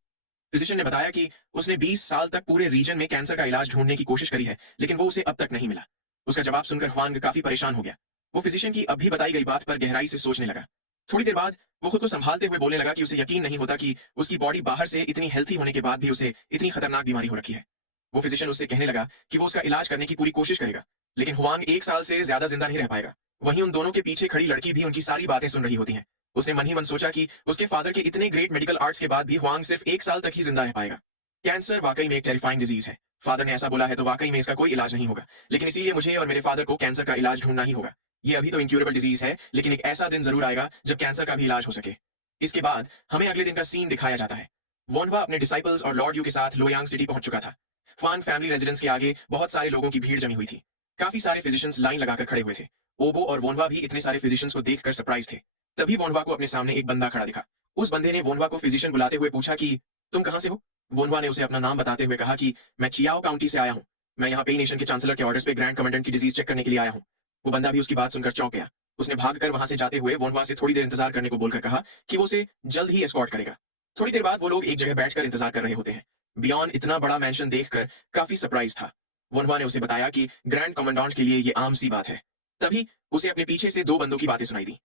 फिजिशियन ने बताया कि उसने 20 साल तक पूरे रीजन में कैंसर का इलाज ढूंढने की कोशिश करी है, लेकिन वो उसे अब तक नहीं मिला। उसका जवाब सुनकर हुआंग काफी परेशान हो गया। वो फिजिशियन की अभी बताई गई बात पर गहराई से सोचने लगा। थोड़ी देर बाद वो खुद को संभालते हुए बोलने लगा कि उसे यकीन नहीं होता कि उसकी बॉडी बाहर से इतनी हेल्थी होने के बाद भी उसे इतनी खतरनाक बीमारी हो रखी है। वो फिजिशियन उससे कहने लगा कि वो उसका इलाज करने की पूरी कोशिश करेगा, लेकिन हुआंग 1 साल से ज्यादा जिंदा नहीं रह पाएगा। वहीं उन दोनों के पीछे खड़ी लड़की भी उनकी सारी बातें सुन रही होती है। उसने मन ही मन सोचा कि उसके फादर के इतने ग्रेट मेडिकल आर्ट्स के बाद भी हुआंग सिर्फ 1 साल तक ही जिंदा रह पाएगा। कैंसर वाकई में एक टेरिफाइंग डिजीज है। फादर ने ऐसा बोला है तो वाकई में इसका कोई इलाज नहीं होगा, लेकिन इसीलिए मुझे और मेरे फादर को कैंसर का इलाज ढूंढना ही होगा। ये अभी तो इनक्यूरेबल डिजीज है, लेकिन एक ऐसा दिन जरूर आएगा जब कैंसर का भी इलाज हो सके। इसके बाद हमें अगले दिन का सीन दिखाया जाता है। वोनहुआ अपने डिसाइपल्स और लॉर्ड यू के साथ लोयांग सिटी पहुंच चुका था। फान फैमिली रेजिडेंस के आगे बहुत सारे लोगों की भीड़ जमी हुई थी। काफी सारे फिजिशियंस लाइन लगाकर खड़े हुए थे। ओबो और वोनहुआ भी इतने सारे फिजिशियंस को देखकर सरप्राइज थे। तभी वोनहुआ को अपने सामने एक बंदा खड़ा दिखा। उस बंदे ने वोनहुआ को फिजिशियन बुलाते हुए पूछा कि तुम कहां से हो। वोनहुआ ने उसे अपना नाम बताते हुए कहा कि मैं चियाओ काउंटी से आया हूं। मैं यहाँ पे नेशन के चांसलर के ऑर्डर्स पे ग्रैंड कमांडेंट की डिजीज चेक करने के लिए आया हूँ। वो बंदा भी उसकी बात सुनकर चौंक गया। उसने भागकर वहां से जाते हुए वोनहुआ से थोड़ी देर इंतजार करने को बोलकर कहा कि वो उसे जल्द ही एस्कॉर्ट करेगा। थोड़ी देर बाद वो लोग एक जगह बैठकर इंतजार कर रहे होते हैं। बियॉन इतना बड़ा मैंशन देखकर काफी सरप्राइज था। वोनहुआ ने उसे बताया कि ग्रैंड कमांडेंट के लिए ये आम सी बात है। तभी उसे अपने पीछे से 2 बंदों की बातें सुनाई दी।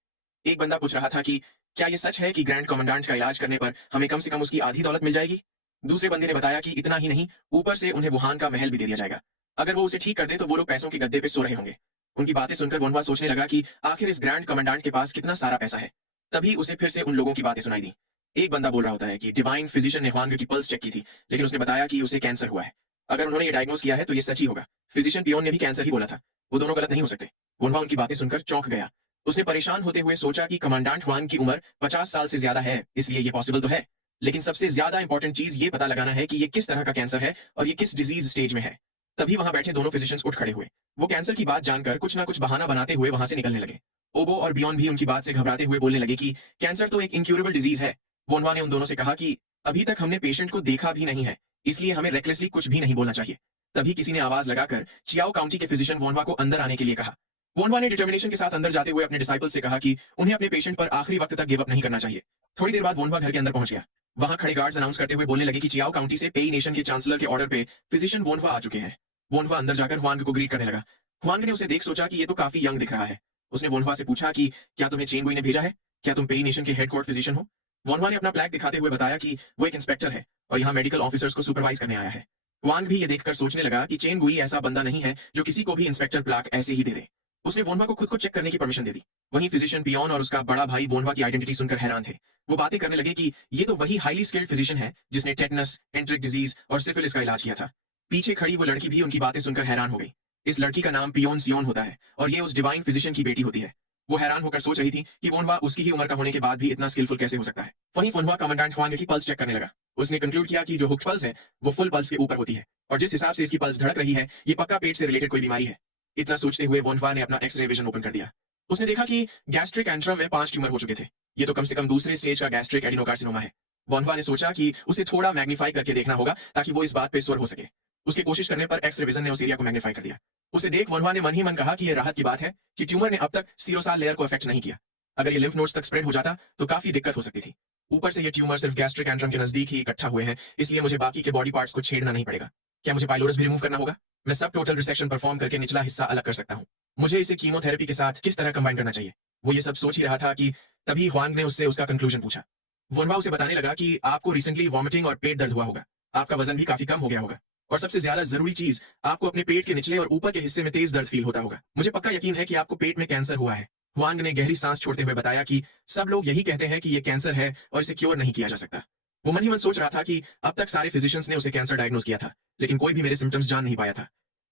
एक बंदा पूछ रहा था कि क्या ये सच है कि ग्रैंड कमांडेंट का इलाज करने पर हमें कम से कम उसकी आधी दौलत मिल जाएगी। दूसरे बंदे ने बताया कि इतना ही नहीं, ऊपर से उन्हें वुहान का महल भी दे दिया जाएगा। अगर वो उसे ठीक कर दे तो वो लोग पैसों के गद्दे पे सो रहे होंगे। उनकी बातें सुनकर वोनवा सोचने लगा कि आखिर इस ग्रैंड कमांडेंट के पास कितना सारा पैसा है। तभी उसे फिर से उन लोगों की बातें सुनाई दी। एक बंदा बोल रहा होता है कि डिवाइन फिजिशियन ने हुआंग की पल्स चेक की थी, लेकिन उसने बताया कि उसे कैंसर हुआ है। अगर उन्होंने ये डायग्नोस किया है तो ये सच ही होगा। फिजिशियन पियोन ने भी कैंसर ही बोला था। वो दोनों गलत नहीं हो सकते। वोनवा उनकी बातें सुनकर चौंक गया। उसने परेशान होते हुए सोचा कि कमांडेंट हुआंग की उम्र 50 साल से ज्यादा है, इसलिए ये पॉसिबल तो है। लेकिन सबसे ज्यादा इंपॉर्टेंट चीज ये पता लगाना है कि ये किस तरह का कैंसर है और ये किस डिजीज स्टेज में है। तभी वहां बैठे दोनों फिजिशियंस उठ खड़े हुए। वो कैंसर की बात जानकर कुछ ना कुछ बहाना बनाते हुए वहां से निकलने लगे। ओबो और बियॉन भी उनकी बात से घबराते हुए बोलने लगे कि कैंसर तो एक इनक्यूरेबल डिजीज है। वोनवा ने उन दोनों से कहा कि अभी तक हमने पेशेंट को देखा भी नहीं है, इसलिए हमें रेकलेसली कुछ भी नहीं बोलना चाहिए। तभी किसी ने आवाज लगाकर चियाओ काउंटी के फिजिशियन वोनवा को अंदर आने के लिए कहा। वोनवा ने डिटर्मिनेशन के साथ अंदर जाते हुए अपने डिसाइपल्स से कहा कि उन्हें अपने पेशेंट पर आखिरी वक्त तक गिव अप नहीं करना चाहिए। थोड़ी देर बाद वोनवा घर के अंदर पहुंच गया। वहां खड़े गार्ड्स अनाउंस करते हुए बोलने लगे कि चियाओ काउंटी से पेई नेशन के चांसलर के ऑर्डर पे फिजिशियन वोनवा आ चुके हैं। वोनवा अंदर जाकर हुआंग को ग्रीट करने लगा। हुआंग ने उसे देख सोचा कि ये तो काफी यंग दिख रहा है। उसने वोनवा से पूछा कि क्या तुम्हें चेन गुई ने भेजा है? क्या तुम पेई नेशन के हेडक्वार्टर फिजिशियन हो? वोनवा ने अपना प्लैक दिखाते हुए बताया कि वो एक इंस्पेक्टर है और यहाँ मेडिकल ऑफिसर्स को सुपरवाइज करने आया है। हुआंग भी ये देखकर सोचने लगा कि चेन गुई ऐसा बंदा नहीं है जो किसी को भी इंस्पेक्टर प्लैक ऐसे ही दे दे। उसने वोनवा को खुद को चेक करने की परमिशन दे दी। वहीं फिजिशियन पियोन और उसका बड़ा भाई वोनवा की आइडेंटिटी सुनकर हैरान थे। वो बातें करने लगे कि ये तो वही हाईली स्किल्ड फिजिशियन है जिसने टेटनस, एंट्रिक डिजीज और सिफिलिस का इलाज किया था। पीछे खड़ी वो लड़की भी उनकी बातें सुनकर हैरान हो गई। इस लड़की का नाम पियोन सियोन होता है और ये उस डिवाइन फिजिशियन की बेटी होती है। वो हैरान होकर सोच रही थी कि वोनवा उसकी ही उम्र का होने के बाद भी इतना स्किलफुल कैसे हो सकता है। वहीं वोनवा कमांडेंट हुआंग की पल्स चेक करने लगा। उसने कंक्लूड किया कि जो हुक्ड पल्स है वो फुल पल्स के ऊपर होती है और जिस हिसाब से इसकी पल्स धड़क रही है ये पक्का पेट से रिलेटेड कोई बीमारी है। इतना सोचते हुए वोनवा ने अपना एक्सरे विजन ओपन कर दिया। उसने देखा कि गैस्ट्रिक एंट्रम में 5 ट्यूमर हो चुके थे। ये तो कम से कम दूसरे स्टेज का गैस्ट्रिक एडिनोकार्सिनोमा है। वोनवा ने सोचा कि उसे थोड़ा मैग्नीफाई करके देखना होगा ताकि वो इस बात पे स्वर हो सके। उसकी कोशिश करने पर एक्सरे विजन ने उस एरिया को मैग्नीफाई कर दिया। उसे देख वोनवा ने मन ही मन कहा कि यह राहत की बात है कि ट्यूमर ने अब तक सीरोसाल लेयर को अफेक्ट नहीं किया। अगर ये लिम्फ नोड्स तक स्प्रेड हो जाता तो काफी दिक्कत हो सकती थी। ऊपर से ये ट्यूमर सिर्फ गैस्ट्रिक एंट्रम के नजदीक ही इकट्ठा हुए हैं, इसलिए मुझे बाकी के बॉडी पार्ट्स को छेड़ना नहीं पड़ेगा। क्या मुझे पाइलोरस भी रिमूव करना होगा? मैं सब टोटल रिसेक्शन परफॉर्म करके निचला हिस्सा अलग कर सकता हूँ। मुझे इसे कीमोथेरेपी के साथ किस तरह कंबाइन करना चाहिए? वो ये सब सोच ही रहा था कि तभी हुआंग ने उससे उसका कंक्लूजन पूछा। वोनवा उसे बताने लगा कि आपको रिसेंटली वॉमिटिंग और पेट दर्द हुआ होगा, आपका वजन भी काफी कम हो गया होगा और सबसे ज्यादा जरूरी चीज, आपको अपने पेट के निचले और ऊपर के हिस्से में तेज दर्द फील होता होगा। मुझे पक्का यकीन है कि आपको पेट में कैंसर हुआ है। हुआंग ने गहरी सांस छोड़ते हुए बताया कि सब लोग यही कहते हैं कि ये कैंसर है और इसे क्योर नहीं किया जा सकता। वो मन ही मन सोच रहा था कि अब तक सारे फिजिशियंस ने उसे कैंसर डायग्नोस किया था, लेकिन कोई भी मेरे सिम्टम्स जान नहीं पाया था।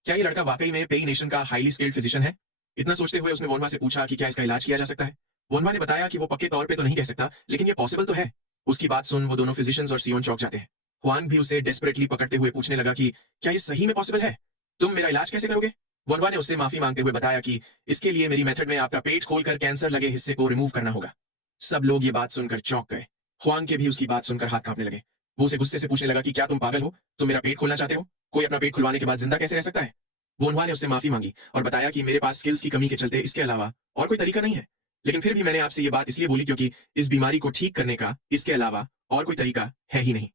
क्या ये लड़का वाकई में पेई नेशन का हाईली स्किल्ड फिजिशियन है? इतना सोचते हुए उसने वोनवा से पूछा कि क्या इसका इलाज किया जा सकता है। वोनवा ने बताया कि वो पक्के तौर पे तो नहीं कह सकता, लेकिन ये पॉसिबल तो है। उसकी बात सुन वो दोनों फिजिशियंस और सियोन चौक जाते हैं। हुआंग भी उसे डेस्परेटली पकड़ते हुए पूछने लगा कि क्या ये सही में पॉसिबल है? तुम मेरा इलाज कैसे करोगे? वोनवा ने उससे माफी मांगते हुए बताया कि इसके लिए मेरी मेथड में आपका पेट खोलकर कैंसर लगे हिस्से को रिमूव करना होगा। सब लोग ये बात सुनकर चौंक गए। हुआंग के भी उसकी बात सुनकर हाथ कांपने लगे। वो उसे गुस्से से पूछने लगा कि क्या तुम पागल हो? तुम मेरा पेट खोलना चाहते हो? कोई अपना पेट खुलवाने के बाद जिंदा कैसे रह सकता है? वोनवा ने उससे माफी मांगी और बताया कि मेरे पास स्किल्स की कमी के चलते इसके अलावा और कोई तरीका नहीं है। लेकिन फिर भी मैंने आपसे ये बात इसलिए बोली क्योंकि इस बीमारी को ठीक करने का इसके अलावा और कोई तरीका है ही नहीं।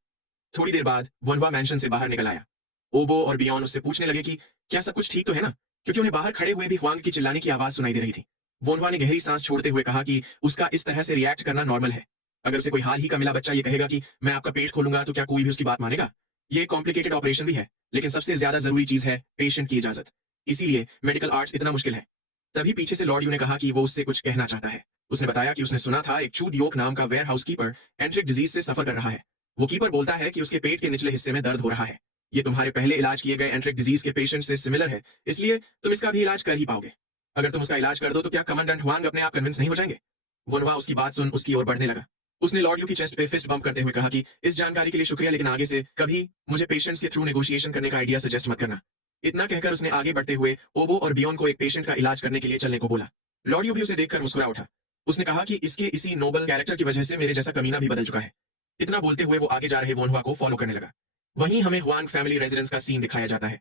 थोड़ी देर बाद वोनवा मैंशन से बाहर निकल आया। ओबो और बियॉन उससे पूछने लगे कि क्या सब कुछ ठीक तो है ना, क्योंकि उन्हें बाहर खड़े हुए भी हुआंग की चिल्लाने की आवाज सुनाई दे रही थी। वोनवा ने गहरी सांस छोड़ते हुए कहा कि उसका इस तरह से रिएक्ट करना नॉर्मल है। अगर उसे कोई हाल ही का मिला बच्चा ये कहेगा कि मैं आपका पेट खोलूंगा तो क्या कोई भी उसकी बात मानेगा? ये कॉम्प्लिकेटेड ऑपरेशन भी है, लेकिन सबसे ज्यादा जरूरी चीज है पेशेंट की इजाजत। इसीलिए मेडिकल आर्ट्स इतना मुश्किल है। तभी पीछे से लॉर्ड यू ने कहा कि वो उससे कुछ कहना चाहता है। उसने बताया कि उसने सुना था एक चू दियोक नाम का warehouse keeper enteric disease से सफर कर रहा है। वो कीपर बोलता है कि उसके पेट के निचले हिस्से में दर्द हो रहा है। ये तुम्हारे पहले इलाज किए गए एंट्रिक डिजीज के पेशेंट से सिमिलर है, इसलिए तुम इसका भी इलाज कर ही पाओगे। अगर तुम उसका इलाज कर दो तो क्या कमांडेंट हुआंग अपने आप कन्विंस नहीं हो जाएंगे? वोनवा उसकी बात सुन उसकी ओर बढ़ने लगा। उसने लॉर्ड यू की चेस्ट पे फिस्ट बम्प करते हुए कहा कि इस जानकारी के लिए शुक्रिया, लेकिन आगे से कभी मुझे पेशेंट्स के थ्रू नेगोशिएशन करने का आइडिया सजेस्ट मत करना। इतना कहकर उसने आगे बढ़ते हुए ओबो और बियॉन को एक पेशेंट का इलाज करने के लिए चलने को बोला। लॉर्ड यू भी उसे देखकर मुस्कुरा उठा। उसने कहा कि इसके इसी नोबल कैरेक्टर की वजह से मेरे जैसा कमीना भी बदल चुका है। इतना बोलते हुए वो आगे जा रहे वोनवा को फॉलो करने लगा। वहीं हमें हुआंग फैमिली रेजिडेंस का सीन दिखाया जाता है।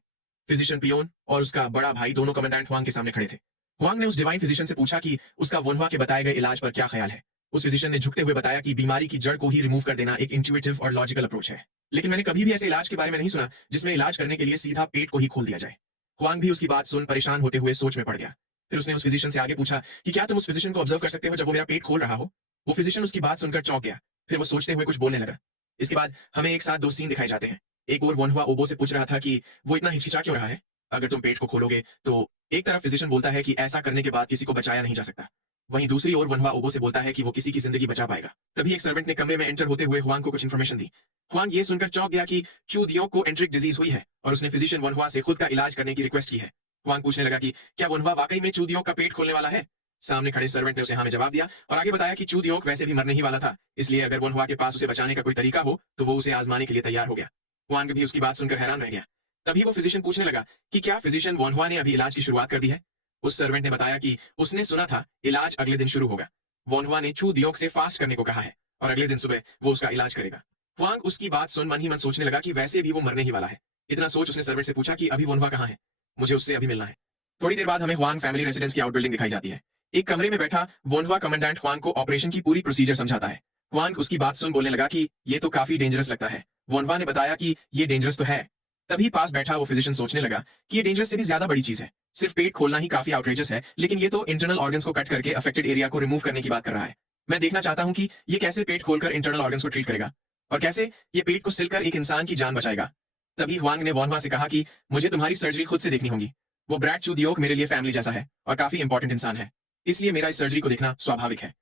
फिजिशियन पियोन और उसका बड़ा भाई दोनों कमांडेंट हुआंग के सामने खड़े थे। हुआंग ने उस डिवाइन फिजिशियन से पूछा कि उसका वोनवा के बताए गए इलाज पर क्या ख्याल है। उस फिजिशियन ने झुकते हुए बताया कि बीमारी की जड़ को ही रिमूव कर देना एक इंट्यूटिव और लॉजिकल अप्रोच है, लेकिन मैंने कभी भी ऐसे इलाज के बारे में नहीं सुना जिसमें इलाज करने के लिए सीधा पेट को ही खोल दिया जाए। हुआंग भी उसकी बात सुन परेशान होते हुए सोच में पड़ गया। फिर उसने उस फिजिशियन से आगे पूछा कि क्या तुम उस फिजिशियन को ऑब्जर्व कर सकते हो जब वो मेरा पेट खोल रहा हो। वो फिजिशियन उसकी बात सुनकर चौंक गया, फिर वो सोचते हुए कुछ बोलने लगा। इसके बाद हमें एक साथ दो सीन दिखाए जाते हैं। एक और वनहुआ ओबो से पूछ रहा था कि वो इतना हिचकिचा क्यों रहा है अगर तुम पेट को खोलोगे तो। एक तरफ फिजिशियन बोलता है कि ऐसा करने के बाद किसी को बचाया नहीं जा सकता। वहीं दूसरी ओर वनहुआ ओबो से बोलता है कि वो किसी की जिंदगी बचा पाएगा। तभी एक सर्वेंट ने कमरे में एंटर होते हुए हुआंग को कुछ इन्फॉर्मेशन दी। हुआंग ये सुनकर चौंक गया कि चू दियों को एंट्रिक डिजीज हुई है और उसने फिजिशियन वनहुआ से खुद का इलाज करने की रिक्वेस्ट की है। हुआंग पूछने लगा कि क्या वनहुआ वाकई में चू दियों का पेट खोलने वाला है। सामने खड़े सर्वेंट ने उसे हाँ में जवाब दिया और आगे बताया कि चू दियों वैसे भी मरने ही वाला था, इसलिए अगर वनहुआ के पास उसे बचाने का कोई तरीका हो तो वो उसे आजमाने के लिए तैयार हो गया। हुआंग भी उसकी बात सुनकर हैरान रह गया। तभी वो फिजिशियन पूछने लगा कि क्या फिजिशियन वनहुआ ने अभी इलाज की शुरुआत कर दी है। उस सर्वेंट ने बताया कि उसने सुना था इलाज अगले दिन शुरू होगा। वनहुआ ने चू दियों से फास्ट करने को कहा है और अगले दिन सुबह वो उसका इलाज करेगा। हुआंग उसकी बात सुन मन ही मन सोचने लगा कि वैसे भी वो मरने ही वाला है। इतना सोच उसने सर्वेंट से पूछा कि अभी वनहुआ कहाँ है, मुझे उससे अभी मिलना है। थोड़ी देर बाद हमें हुआंग फैमिली रेसिडेंस की आउटबिल्डिंग दिखाई जाती है। एक कमरे में बैठा वनहुआ कमांडेंट हुआंग को ऑपरेशन की पूरी प्रोसीजर समझाता है। हुआंग उसकी बात सुन बोलने लगा कि ये तो काफी डेंजरस लगता है। वनहुआ ने बताया कि ये डेंजरस तो है। तभी पास बैठा वो फिजिशियन सोचने लगा कि ये डेंजरस से भी ज्यादा बड़ी चीज है। सिर्फ पेट खोलना ही काफी आउटरेजस है, लेकिन ये तो इंटरनल ऑर्गन्स को कट करके अफेक्टेड एरिया को रिमूव करने की बात कर रहा है। मैं देखना चाहता हूं कि ये कैसे पेट खोलकर इंटरनल ऑर्गन्स को ट्रीट करेगा और कैसे ये पेट को सिलकर एक इंसान की जान बचाएगा। तभी हुआंग ने वनहुआ से कहा कि मुझे तुम्हारी सर्जरी खुद से देखनी होगी। वो ब्रैड चू दियोक मेरे लिए फैमिली जैसा है और काफी इंपॉर्टेंट इंसान है, इसलिए मेरा इस सर्जरी को देखना स्वाभाविक है।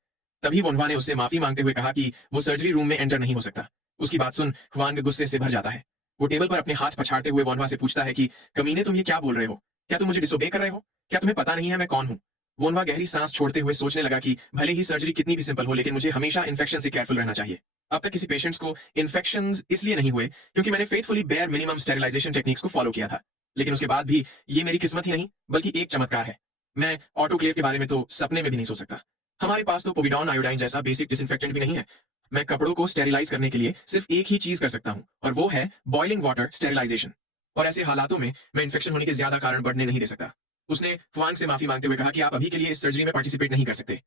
तभी वनहुआ ने उससे माफी मांगते हुए कहा कि वो सर्जरी रूम में एंटर नहीं हो सकता। उसकी बात सुन हुआंग गुस्से से भर जाता है। वो टेबल पर अपने हाथ पछाड़ते हुए वनहुआ से पूछता है कि कमीने तुम ये क्या बोल रहे हो, क्या तुम मुझे डिसोबे कर रहे हो, क्या तुम्हें पता नहीं है मैं कौन हूँ। वनहुआ गहरी सांस छोड़ते हुए सोचने लगा कि भले ही सर्जरी कितनी भी सिंपल हो, लेकिन मुझे हमेशा इन्फेक्शन से केयरफुल रहना चाहिए। अब तक किसी पेशेंट्स को इन्फेक्शंस इसलिए नहीं हुए क्योंकि मैंने faithfully bare minimum sterilisation techniques को फॉलो किया था, लेकिन उसके बाद भी ये मेरी किस्मत ही नहीं बल्कि एक चमत्कार है। मैं ऑटोक्लेव के बारे में तो सपने में भी नहीं सोच सकता। हमारे पास तो पोविडॉन आयोडाइन जैसा बेसिक डिसइंफेक्टेंट भी नहीं है। मैं कपड़ों को स्टेरिलाइज करने के लिए सिर्फ एक ही चीज कर सकता हूँ और वो है बॉइलिंग वाटर स्टेरिलाइजेशन। और ऐसे हालातों में मैं इन्फेक्शन होने के ज्यादा कारण बढ़ने नहीं दे सकता। उसने हुआंग से माफी मांगते हुए कहा कि आप अभी के लिए इस सर्जरी में पार्टिसिपेट नहीं कर सकते।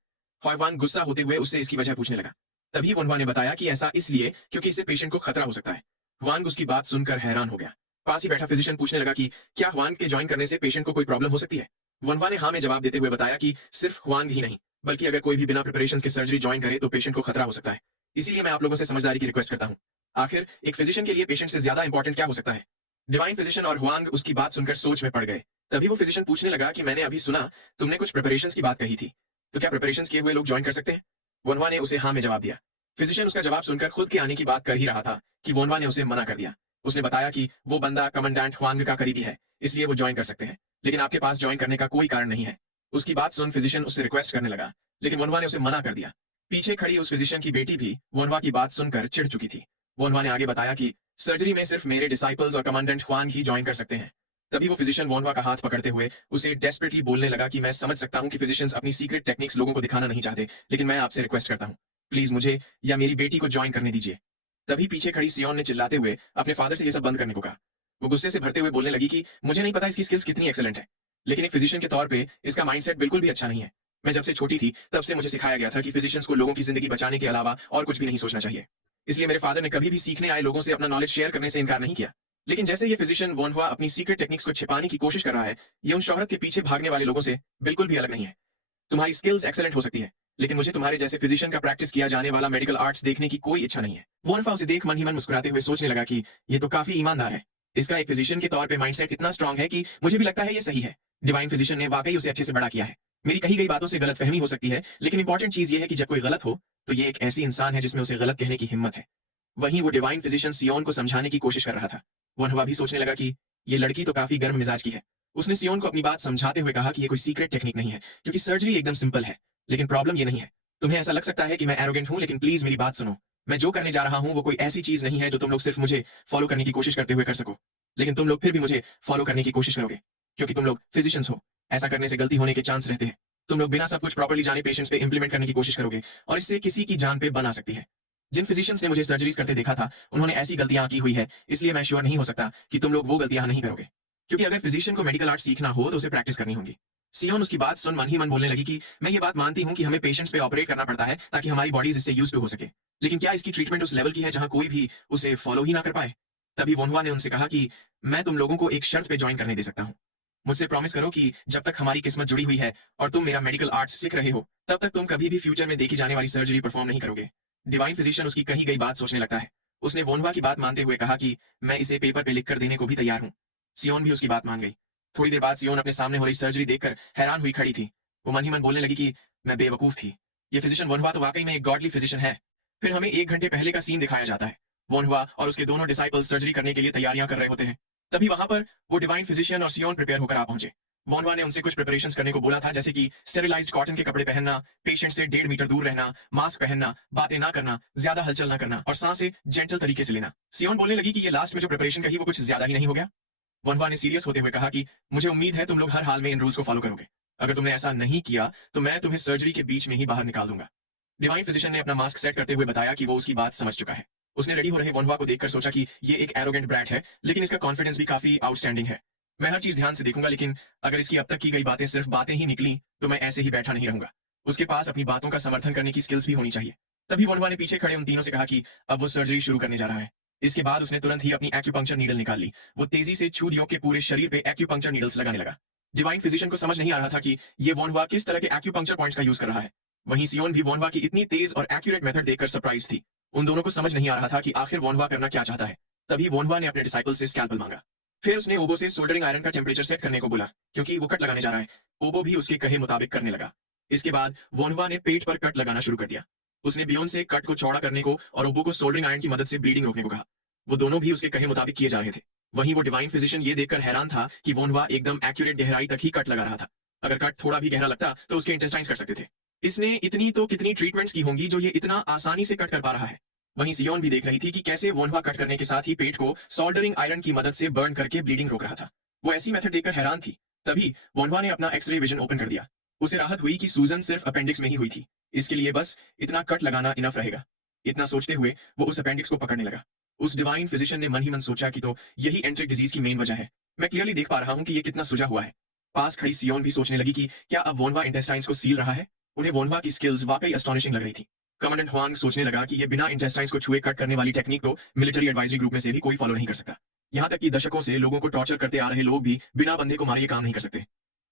हुआंग गुस्सा होते हुए उससे इसकी वजह पूछने लगा। तभी वनहुआ ने बताया कि ऐसा इसलिए क्योंकि इससे पेशेंट को खतरा हो सकता है। हुआंग उसकी बात सुनकर हैरान हो गया। पास ही बैठा फिजिशियन पूछने लगा कि क्या हुआंग के ज्वाइन करने से पेशेंट को कोई प्रॉब्लम हो सकती है। वनहुआ ने हाँ में जवाब देते हुए बताया कि सिर्फ हुआंग ही नहीं बल्कि अगर कोई भी बिना प्रिपरेशन के सर्जरी ज्वाइन करे तो पेशेंट को खतरा हो सकता है। इसीलिए मैं आप लोगों से समझदारी की रिक्वेस्ट करता हूँ। आखिर एक फिजिशियन के लिए पेशेंट से ज्यादा इंपॉर्टेंट क्या हो सकता है। डिवाइन फिजिशियन और हुआंग उसकी बात सुनकर सोच में पड़ गए। तभी वो फिजिशियन पूछने लगा कि मैंने अभी सुना तुमने कुछ प्रिपरेशंस की बात कही थी, तो क्या प्रिपरेशंस किए हुए लोग ज्वाइन कर सकते हैं। वनहुआ ने उसे हाँ में जवाब दिया। फिजिशियन उसका जवाब सुनकर खुद के आने की बात कर ही रहा था कि वनहुआ ने उसे मना कर दिया। उसने बताया कि वो बंदा कमांडेंट हुआंग का करीबी है, इसलिए वो ज्वाइन कर सकते हैं, लेकिन आपके पास ज्वाइन करने का कोई कारण नहीं है। उसकी बात सुन फिजिशियन उससे रिक्वेस्ट करने लगा, लेकिन वनहुआ ने उसे मना कर दिया। पीछे खड़ी उस फिजिशियन की बेटी भी वनहुआ की बात सुनकर चिढ़ चुकी थी। वनहुआ ने आगे बताया कि सर्जरी में सिर्फ मेरे डिसाइपल्स और कमांडेंट हुआंग ही ज्वाइन कर सकते हैं। तभी वो फिजिशियन वनहुआ का हाथ पकड़ते हुए उसे डेस्परेटली बोलने लगा कि मैं समझ सकता हूं कि फिजिशियंस अपनी सीक्रेट टेक्निक्स लोगों को दिखाना नहीं चाहते, लेकिन मैं आपसे रिक्वेस्ट करता हूं, प्लीज मुझे या मेरी बेटी को ज्वाइन करने दीजिए। तभी पीछे खड़ी सियोन ने चिल्लाते हुए अपने फादर से ये सब बंद करने को कहा। वो गुस्से से भरते हुए बोलने लगी कि मुझे नहीं पता इसकी स्किल्स कितनी एक्सेलेंट है, लेकिन एक फिजिशियन के तौर पे इसका माइंडसेट बिल्कुल भी अच्छा नहीं है। मैं जब से छोटी थी तब से मुझे सिखाया गया था कि फिजिशियंस को लोगों की जिंदगी बचाने के अलावा और कुछ भी नहीं सोचना चाहिए। इसलिए मेरे फादर ने कभी भी सीखने आए लोगों से अपना नॉलेज शेयर करने से इनकार नहीं किया। लेकिन जैसे ये फिजिशियन वनहुआ अपनी सीक्रेट टेक्निक्स को छिपाने की कोशिश कर रहा है, ये उन शोहरत के पीछे भागने वाले लोगों से बिल्कुल भी अलग नहीं है। तुम्हारी स्किल्स एक्सेलेंट हो सकती है, लेकिन मुझे तुम्हारे जैसे फिजिशियन का प्रैक्टिस किया जाने वाला मेडिकल आर्ट्स देखने की कोई इच्छा नहीं है। वनहुआ उसे देख मन ही मन मुस्कुराते हुए सोचने लगा कि ये तो काफी ईमानदार है। इसका एक फिजिशियन के तौर पे माइंडसेट इतना स्ट्रांग है कि मुझे भी लगता है ये सही है। डिवाइन फिजिशियन ने वाकई उसे अच्छे से बड़ा किया है। मेरी कही गई बातों से गलतफहमी हो सकती है, लेकिन इंपॉर्टेंट चीज ये है कि जब कोई गलत हो तो ये एक ऐसी इंसान है जिसमें उसे गलत कहने की हिम्मत है। वहीं वो डिवाइन फिजिशियन सियोन को समझाने की कोशिश कर रहा था। वनहुआ भी सोचने लगा कि ये लड़की तो काफी गर्म मिजाज की है। उसने सियोन को अपनी बात समझाते हुए कहा कि ये कोई सीक्रेट टेक्निक नहीं है, क्योंकि सर्जरी एकदम सिंपल है, लेकिन प्रॉब्लम ये नहीं है। तुम्हें ऐसा लग सकता है कि मैं एरोगेंट हूं, लेकिन प्लीज मेरी बात सुनो। मैं जो करने जा रहा हूं वो कोई ऐसी चीज नहीं है जो तुम लोग सिर्फ मुझे फॉलो करने की कोशिश करते हुए कर सको, लेकिन तुम लोग फिर भी मुझे फॉलो करने की कोशिश करोगे क्योंकि तुम लोग फिजिशियंस हो। ऐसा करने से गलती होने के चांस रहते हैं। तुम लोग बिना सब कुछ प्रॉपर्ली जाने पेशेंट्स पे इंप्लीमेंट करने की कोशिश करोगे और इससे किसी की जान पे बना सकती है। जिन फिजिशियंस ने मुझे सर्जरीज करते देखा था उन्होंने ऐसी गलतियां की हुई है, इसलिए मैं श्योर नहीं हो सकता कि तुम लोग वो गलतियां नहीं करोगे, क्योंकि अगर फिजिशियन को मेडिकल आर्ट सीखना हो तो उसे प्रैक्टिस करनी होगी। सियोन उसकी बात सुन मन ही मन बोलने लगी कि मैं ये बात मानती हूँ कि हमें पेशेंट्स पे ऑपरेट करना पड़ता है ताकि हमारी बॉडीज इससे यूज्ड टू हो सके, लेकिन क्या इसकी ट्रीटमेंट उस लेवल की है जहां कोई भी उसे फॉलो ही ना कर पाए। तभी वनहुआ ने उनसे कहा कि मैं तुम लोगों को एक शर्त पे ज्वाइन करने दे सकता हूँ। मुझसे प्रॉमिस करो कि जब तक हमारी किस्मत जुड़ी हुई है और तुम मेरा मेडिकल आर्ट्स सीख रहे हो, तब तक तुम कभी भी फ्यूचर में देखी जाने वाली सर्जरी परफॉर्म नहीं करोगे। डिवाइन फिजिशियन उसकी कही गई बात सोचने लगता है। उसने वोनवा की बात मानते हुए कहा कि मैं इसे पेपर पे लिख कर देने को भी तैयार हूँ। सियोन भी उसकी बात मान गई। थोड़ी देर बाद सियोन अपने सामने हो रही सर्जरी देखकर हैरान हुई खड़ी थी। वो मन ही मन बोलने लगी कि मैं बेवकूफ थी। ये फिजिशियन वोनवा तो वाकई में एक गॉडली फिजिशियन है। फिर हमें 1 घंटे पहले का सीन दिखाया जाता है। वोनवा और उसके दोनों डिसाइपल सर्जरी करने के लिए तैयारियां कर रहे होते हैं। तभी वहां पर वो डिवाइन फिजिशियन और सियोन प्रिपेयर होकर आ पहुंचे। वोनवा ने उनसे कुछ प्रिपरेशंस करने को बोला था, जैसे कि स्टेरिलाइज्ड कॉटन के कपड़े पहनना, पेशेंट से 1.5 मीटर दूर रहना, मास्क पहनना, बातें ना करना, ज्यादा हलचल ना करना और सांसें जेंटल तरीके से लेना। सियोन बोलने लगी कि ये लास्ट में जो प्रिपरेशन कही वो कुछ ज्यादा ही नहीं हो गया। वोनवा ने सीरियस होते हुए कहा कि मुझे उम्मीद है तुम लोग हर हाल में इन रूल्स को फॉलो करोगे। अगर तुमने ऐसा नहीं किया तो मैं तुम्हें सर्जरी के बीच में ही बाहर निकाल दूंगा। डिवाइन फिजिशियन ने अपना मास्क सेट करते हुए बताया कि वो उसकी बात समझ चुका है। उसने रेडी हो रहे वोनवा को देखकर सोचा कि ये एक एरोगेंट ब्रैट है, लेकिन इसका कॉन्फिडेंस भी काफी आउटस्टैंडिंग है। मैं हर चीज ध्यान से देखूंगा, लेकिन अगर इसकी अब तक की गई बातें सिर्फ बातें ही निकली तो मैं ऐसे ही बैठा नहीं रहूंगा। उसके पास अपनी बातों का समर्थन करने की स्किल्स भी होनी चाहिए। तभी वोनवा ने पीछे खड़े उन तीनों से कहा कि अब वो सर्जरी शुरू करने जा रहा है। इसके बाद उसने तुरंत ही अपनी एक्यूपंक्चर नीडल निकाल ली। वो तेजी से छूदियों के पूरे शरीर पे एक्यूपंक्चर नीडल्स लगाने लगा। डिवाइन फिजिशियन को समझ नहीं आ रहा था कि ये वोनवा किस तरह के एक्यूपंक्चर पॉइंट्स का यूज कर रहा है। वहीं सियोन भी वोनवा की इतनी तेज और एक्यूरेट मेथड देखकर सरप्राइज थी। उन दोनों को समझ नहीं आ रहा था कि आखिर वोनवा करना क्या चाहता है। तभी वोनवा ने अपने डिसाइपल से स्कैल्पल मांगा। फिर उसने ओबो से सोल्डरिंग आयरन का टेम्परेचर सेट करने को बोला, क्योंकि वो कट लगाने जा रहा है। ओबो भी उसके कहे मुताबिक करने लगा। इसके बाद वोनवा ने पेट पर कट लगाना शुरू कर दिया। उसने बियोन से कट को चौड़ा करने को और ओबो को सोल्डरिंग आयरन की मदद से ब्लीडिंग रोकने को कहा। वो दोनों भी उसके कहे मुताबिक किए जा रहे थे। वहीं वो डिवाइन फिजिशियन ये देखकर हैरान था कि वोनवा एकदम एक्यूरेट गहराई तक ही कट लगा रहा था। अगर कट थोड़ा भी गहरा लगता तो उसके इंटेस्टाइन्स कट सकते थे। इसने इतनी तो कितनी ट्रीटमेंट्स की होंगी जो ये इतना आसानी से कट कर पा रहा है। वहीं सियोन भी देख रही थी कि कैसे वोनवा कट करने के साथ ही पेट को सोल्डरिंग आयरन की मदद से बर्न करके ब्लीडिंग रोक रहा था। वो ऐसी मेथड देखकर हैरान थी। तभी वोनवा ने अपना एक्सरे विजन ओपन कर दिया। उसे राहत हुई कि सूजन सिर्फ अपेंडिक्स में ही हुई थी। इसके लिए बस इतना कट लगाना इनफ रहेगा। इतना सोचते हुए वो उस अपेंडिक्स को पकड़ने लगा। उस डिवाइन फिजिशियन ने मन ही मन सोचा कि तो यही एंट्रिक डिजीज की मेन वजह है। मैं क्लियरली देख पा रहा हूं कि ये कितना सुजा हुआ है। पास खड़ी सियोन भी सोचने लगी कि क्या अब वोनवा इंटेस्टाइन्स को सील रहा है। उन्हें वोनवा की स्किल्स वाकई एस्टोनिशिंग लग रही थी। कमांडेंट हुआंग सोचने लगा कि ये बिना इंटेस्टाइन्स को छुए कट करने वाली टेक्निक तो मिलिट्री एडवाइजरी ग्रुप में से भी कोई फॉलो नहीं कर सकता। यहाँ तक कि दशकों से लोगों को टॉर्चर करते आ रहे लोग भी बिना बंदे को मारे ये काम नहीं कर सकते।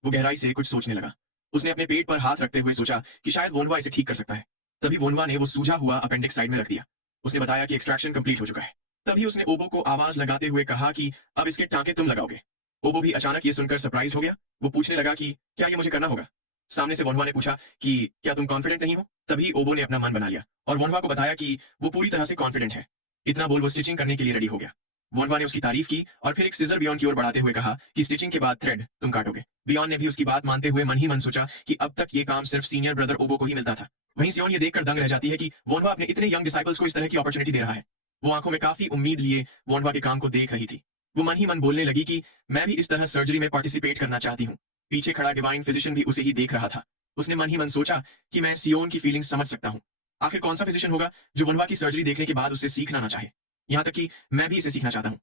वो गहराई से कुछ सोचने लगा। उसने अपने पेट पर हाथ रखते हुए सोचा कि शायद वोनवा इसे ठीक कर सकता है। तभी वोनवा ने वो सूझा हुआ अपेंडिक्स साइड में रख दिया। उसने बताया कि एक्सट्रैक्शन कंप्लीट हो चुका है। तभी उसने ओबो को आवाज लगाते हुए कहा कि अब इसके टांके तुम लगाओगे। ओबो भी अचानक ये सुनकर सरप्राइज हो गया। वो पूछने लगा कि क्या ये मुझे करना होगा। सामने से वोनवा ने पूछा कि क्या तुम कॉन्फिडेंट नहीं हो। तभी ओबो ने अपना मन बना लिया और वोनवा को बताया कि वो पूरी तरह से कॉन्फिडेंट है। इतना बोल वो स्टिचिंग करने के लिए रेडी हो गया। वोनवा ने उसकी तारीफ की और फिर एक सीजर बियॉन की ओर बढ़ाते हुए कहा कि स्टिचिंग के बाद थ्रेड तुम काटोगे। बियॉन ने भी उसकी बात मानते हुए मन ही मन सोचा कि अब तक ये काम सिर्फ सीनियर ब्रदर ओबो को ही मिलता था। वहीं सियोन ये देखकर दंग रह जाती है कि वोनवा अपने इतने यंग डिसाइपल्स को इस तरह की अपॉर्चुनिटी दे रहा है। वो आंखों में काफी उम्मीद लिए वोनवा के काम को देख रही थी। वो मन ही मन बोलने लगी कि मैं भी इस तरह सर्जरी में पार्टिसिपेट करना चाहती हूँ। पीछे खड़ा डिवाइन फिजिशियन भी उसे ही देख रहा था। उसने मन ही मन सोचा कि मैं सियोन की फीलिंग्स समझ सकता हूँ। आखिर कौन सा फिजिशियन होगा जो वोनवा की सर्जरी देखने के बाद उससे सीखना ना चाहे। यहाँ तक कि मैं भी इसे सीखना चाहता हूँ।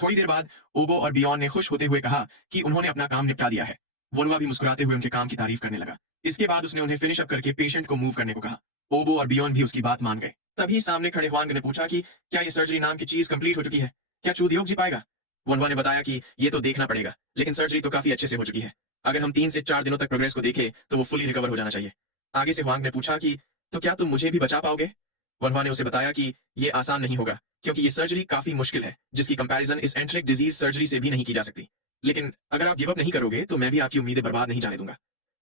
थोड़ी देर बाद ओबो और बियॉन ने खुश होते हुए कहा कि उन्होंने अपना काम निपटा दिया है। वोनवा भी मुस्कुराते हुए उनके काम की तारीफ करने लगा। इसके बाद उसने उन्हें फिनिश अप करके पेशेंट को मूव करने को कहा। ओबो और बियॉन भी उसकी बात मान गए। तभी सामने खड़े हुआंग ने पूछा कि क्या ये सर्जरी नाम की चीज कंप्लीट हो चुकी है। क्या चूदियोग जी पाएगा। वोनवा ने बताया कि ये तो देखना पड़ेगा, लेकिन सर्जरी तो काफी अच्छे से हो चुकी है। अगर हम 3 से 4 दिनों तक प्रोग्रेस को देखें तो वो फुली रिकवर हो जाना चाहिए। आगे से हुआंग ने पूछा कि तो क्या तुम मुझे भी बचा पाओगे। वोनवा ने उसे बताया कि ये आसान नहीं होगा, क्योंकि ये सर्जरी काफी मुश्किल है, जिसकी कंपैरिजन इस एंट्रिक डिजीज सर्जरी से भी नहीं की जा सकती। लेकिन अगर आप गिव अप नहीं करोगे तो मैं भी आपकी उम्मीदें बर्बाद नहीं जाने दूंगा।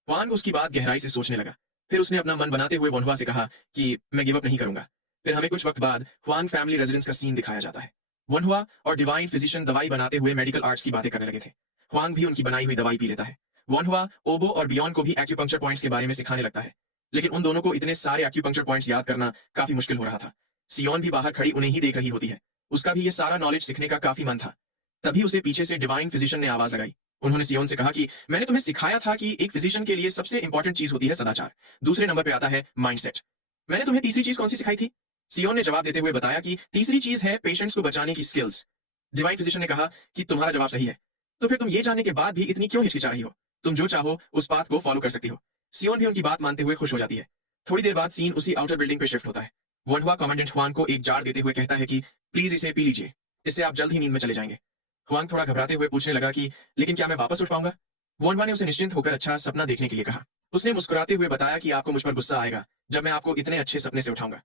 हुआंग उसकी बात गहराई से सोचने लगा। फिर उसने अपना मन बनाते हुए वोनवा से कहा कि मैं गिव अप नहीं करूंगा। फिर हमें कुछ वक्त बाद हुआंग फैमिली रेजिडेंस का सीन दिखाया जाता है। वोनवा और डिवाइन फिजिशियन दवाई बनाते हुए मेडिकल आर्ट्स की बातें करने लगे थे। हुआंग भी उनकी बनाई हुई दवाई पी लेता है। वोनवा ओबो और बियॉन को भी एक्यूपंक्चर पॉइंट्स के बारे में सिखाने लगता है। लेकिन उन दोनों को इतने सारे एक्यूपंक्चर पॉइंट्स याद करना काफी मुश्किल हो रहा था। सियोन भी बाहर खड़ी उन्हें ही देख रही होती है। उसका भी ये सारा नॉलेज सीखने का काफी मन था। तभी उसे पीछे से डिवाइन फिजिशियन ने आवाज लगाई। उन्होंने सियोन से कहा कि मैंने तुम्हें सिखाया था कि एक फिजिशियन के लिए सबसे इंपॉर्टेंट चीज होती है सदाचार, दूसरे नंबर पे आता है माइंडसेट। मैंने तुम्हें तीसरी चीज कौन सी सिखाई थी। सियोन ने जवाब देते हुए बताया कि तीसरी चीज है पेशेंट्स को बचाने की स्किल्स। डिवाइन फिजिशियन ने कहा कि तुम्हारा जवाब सही है, तो फिर तुम ये जानने के बाद भी इतनी क्यों हिचकिचा रही हो। तुम जो चाहो उस पाथ को फॉलो कर सकती हो। सियोन भी उनकी बात मानते हुए खुश हो जाती है। थोड़ी देर बाद सीन उसी आउटर बिल्डिंग पे शिफ्ट होता है। वोनवा कमांडेंट हुआंग को एक जार देते हुए कहता है कि प्लीज इसे पी लीजिए, इससे आप जल्द ही नींद में चले जाएंगे। हुआंग थोड़ा घबराते हुए पूछने लगा कि लेकिन क्या मैं वापस उठ पाऊंगा। वोनवा ने उसे निश्चिंत होकर अच्छा सपना देखने के लिए कहा। उसने मुस्कुराते हुए बताया कि आपको मुझ पर गुस्सा आएगा जब मैं आपको इतने अच्छे सपने से उठाऊंगा।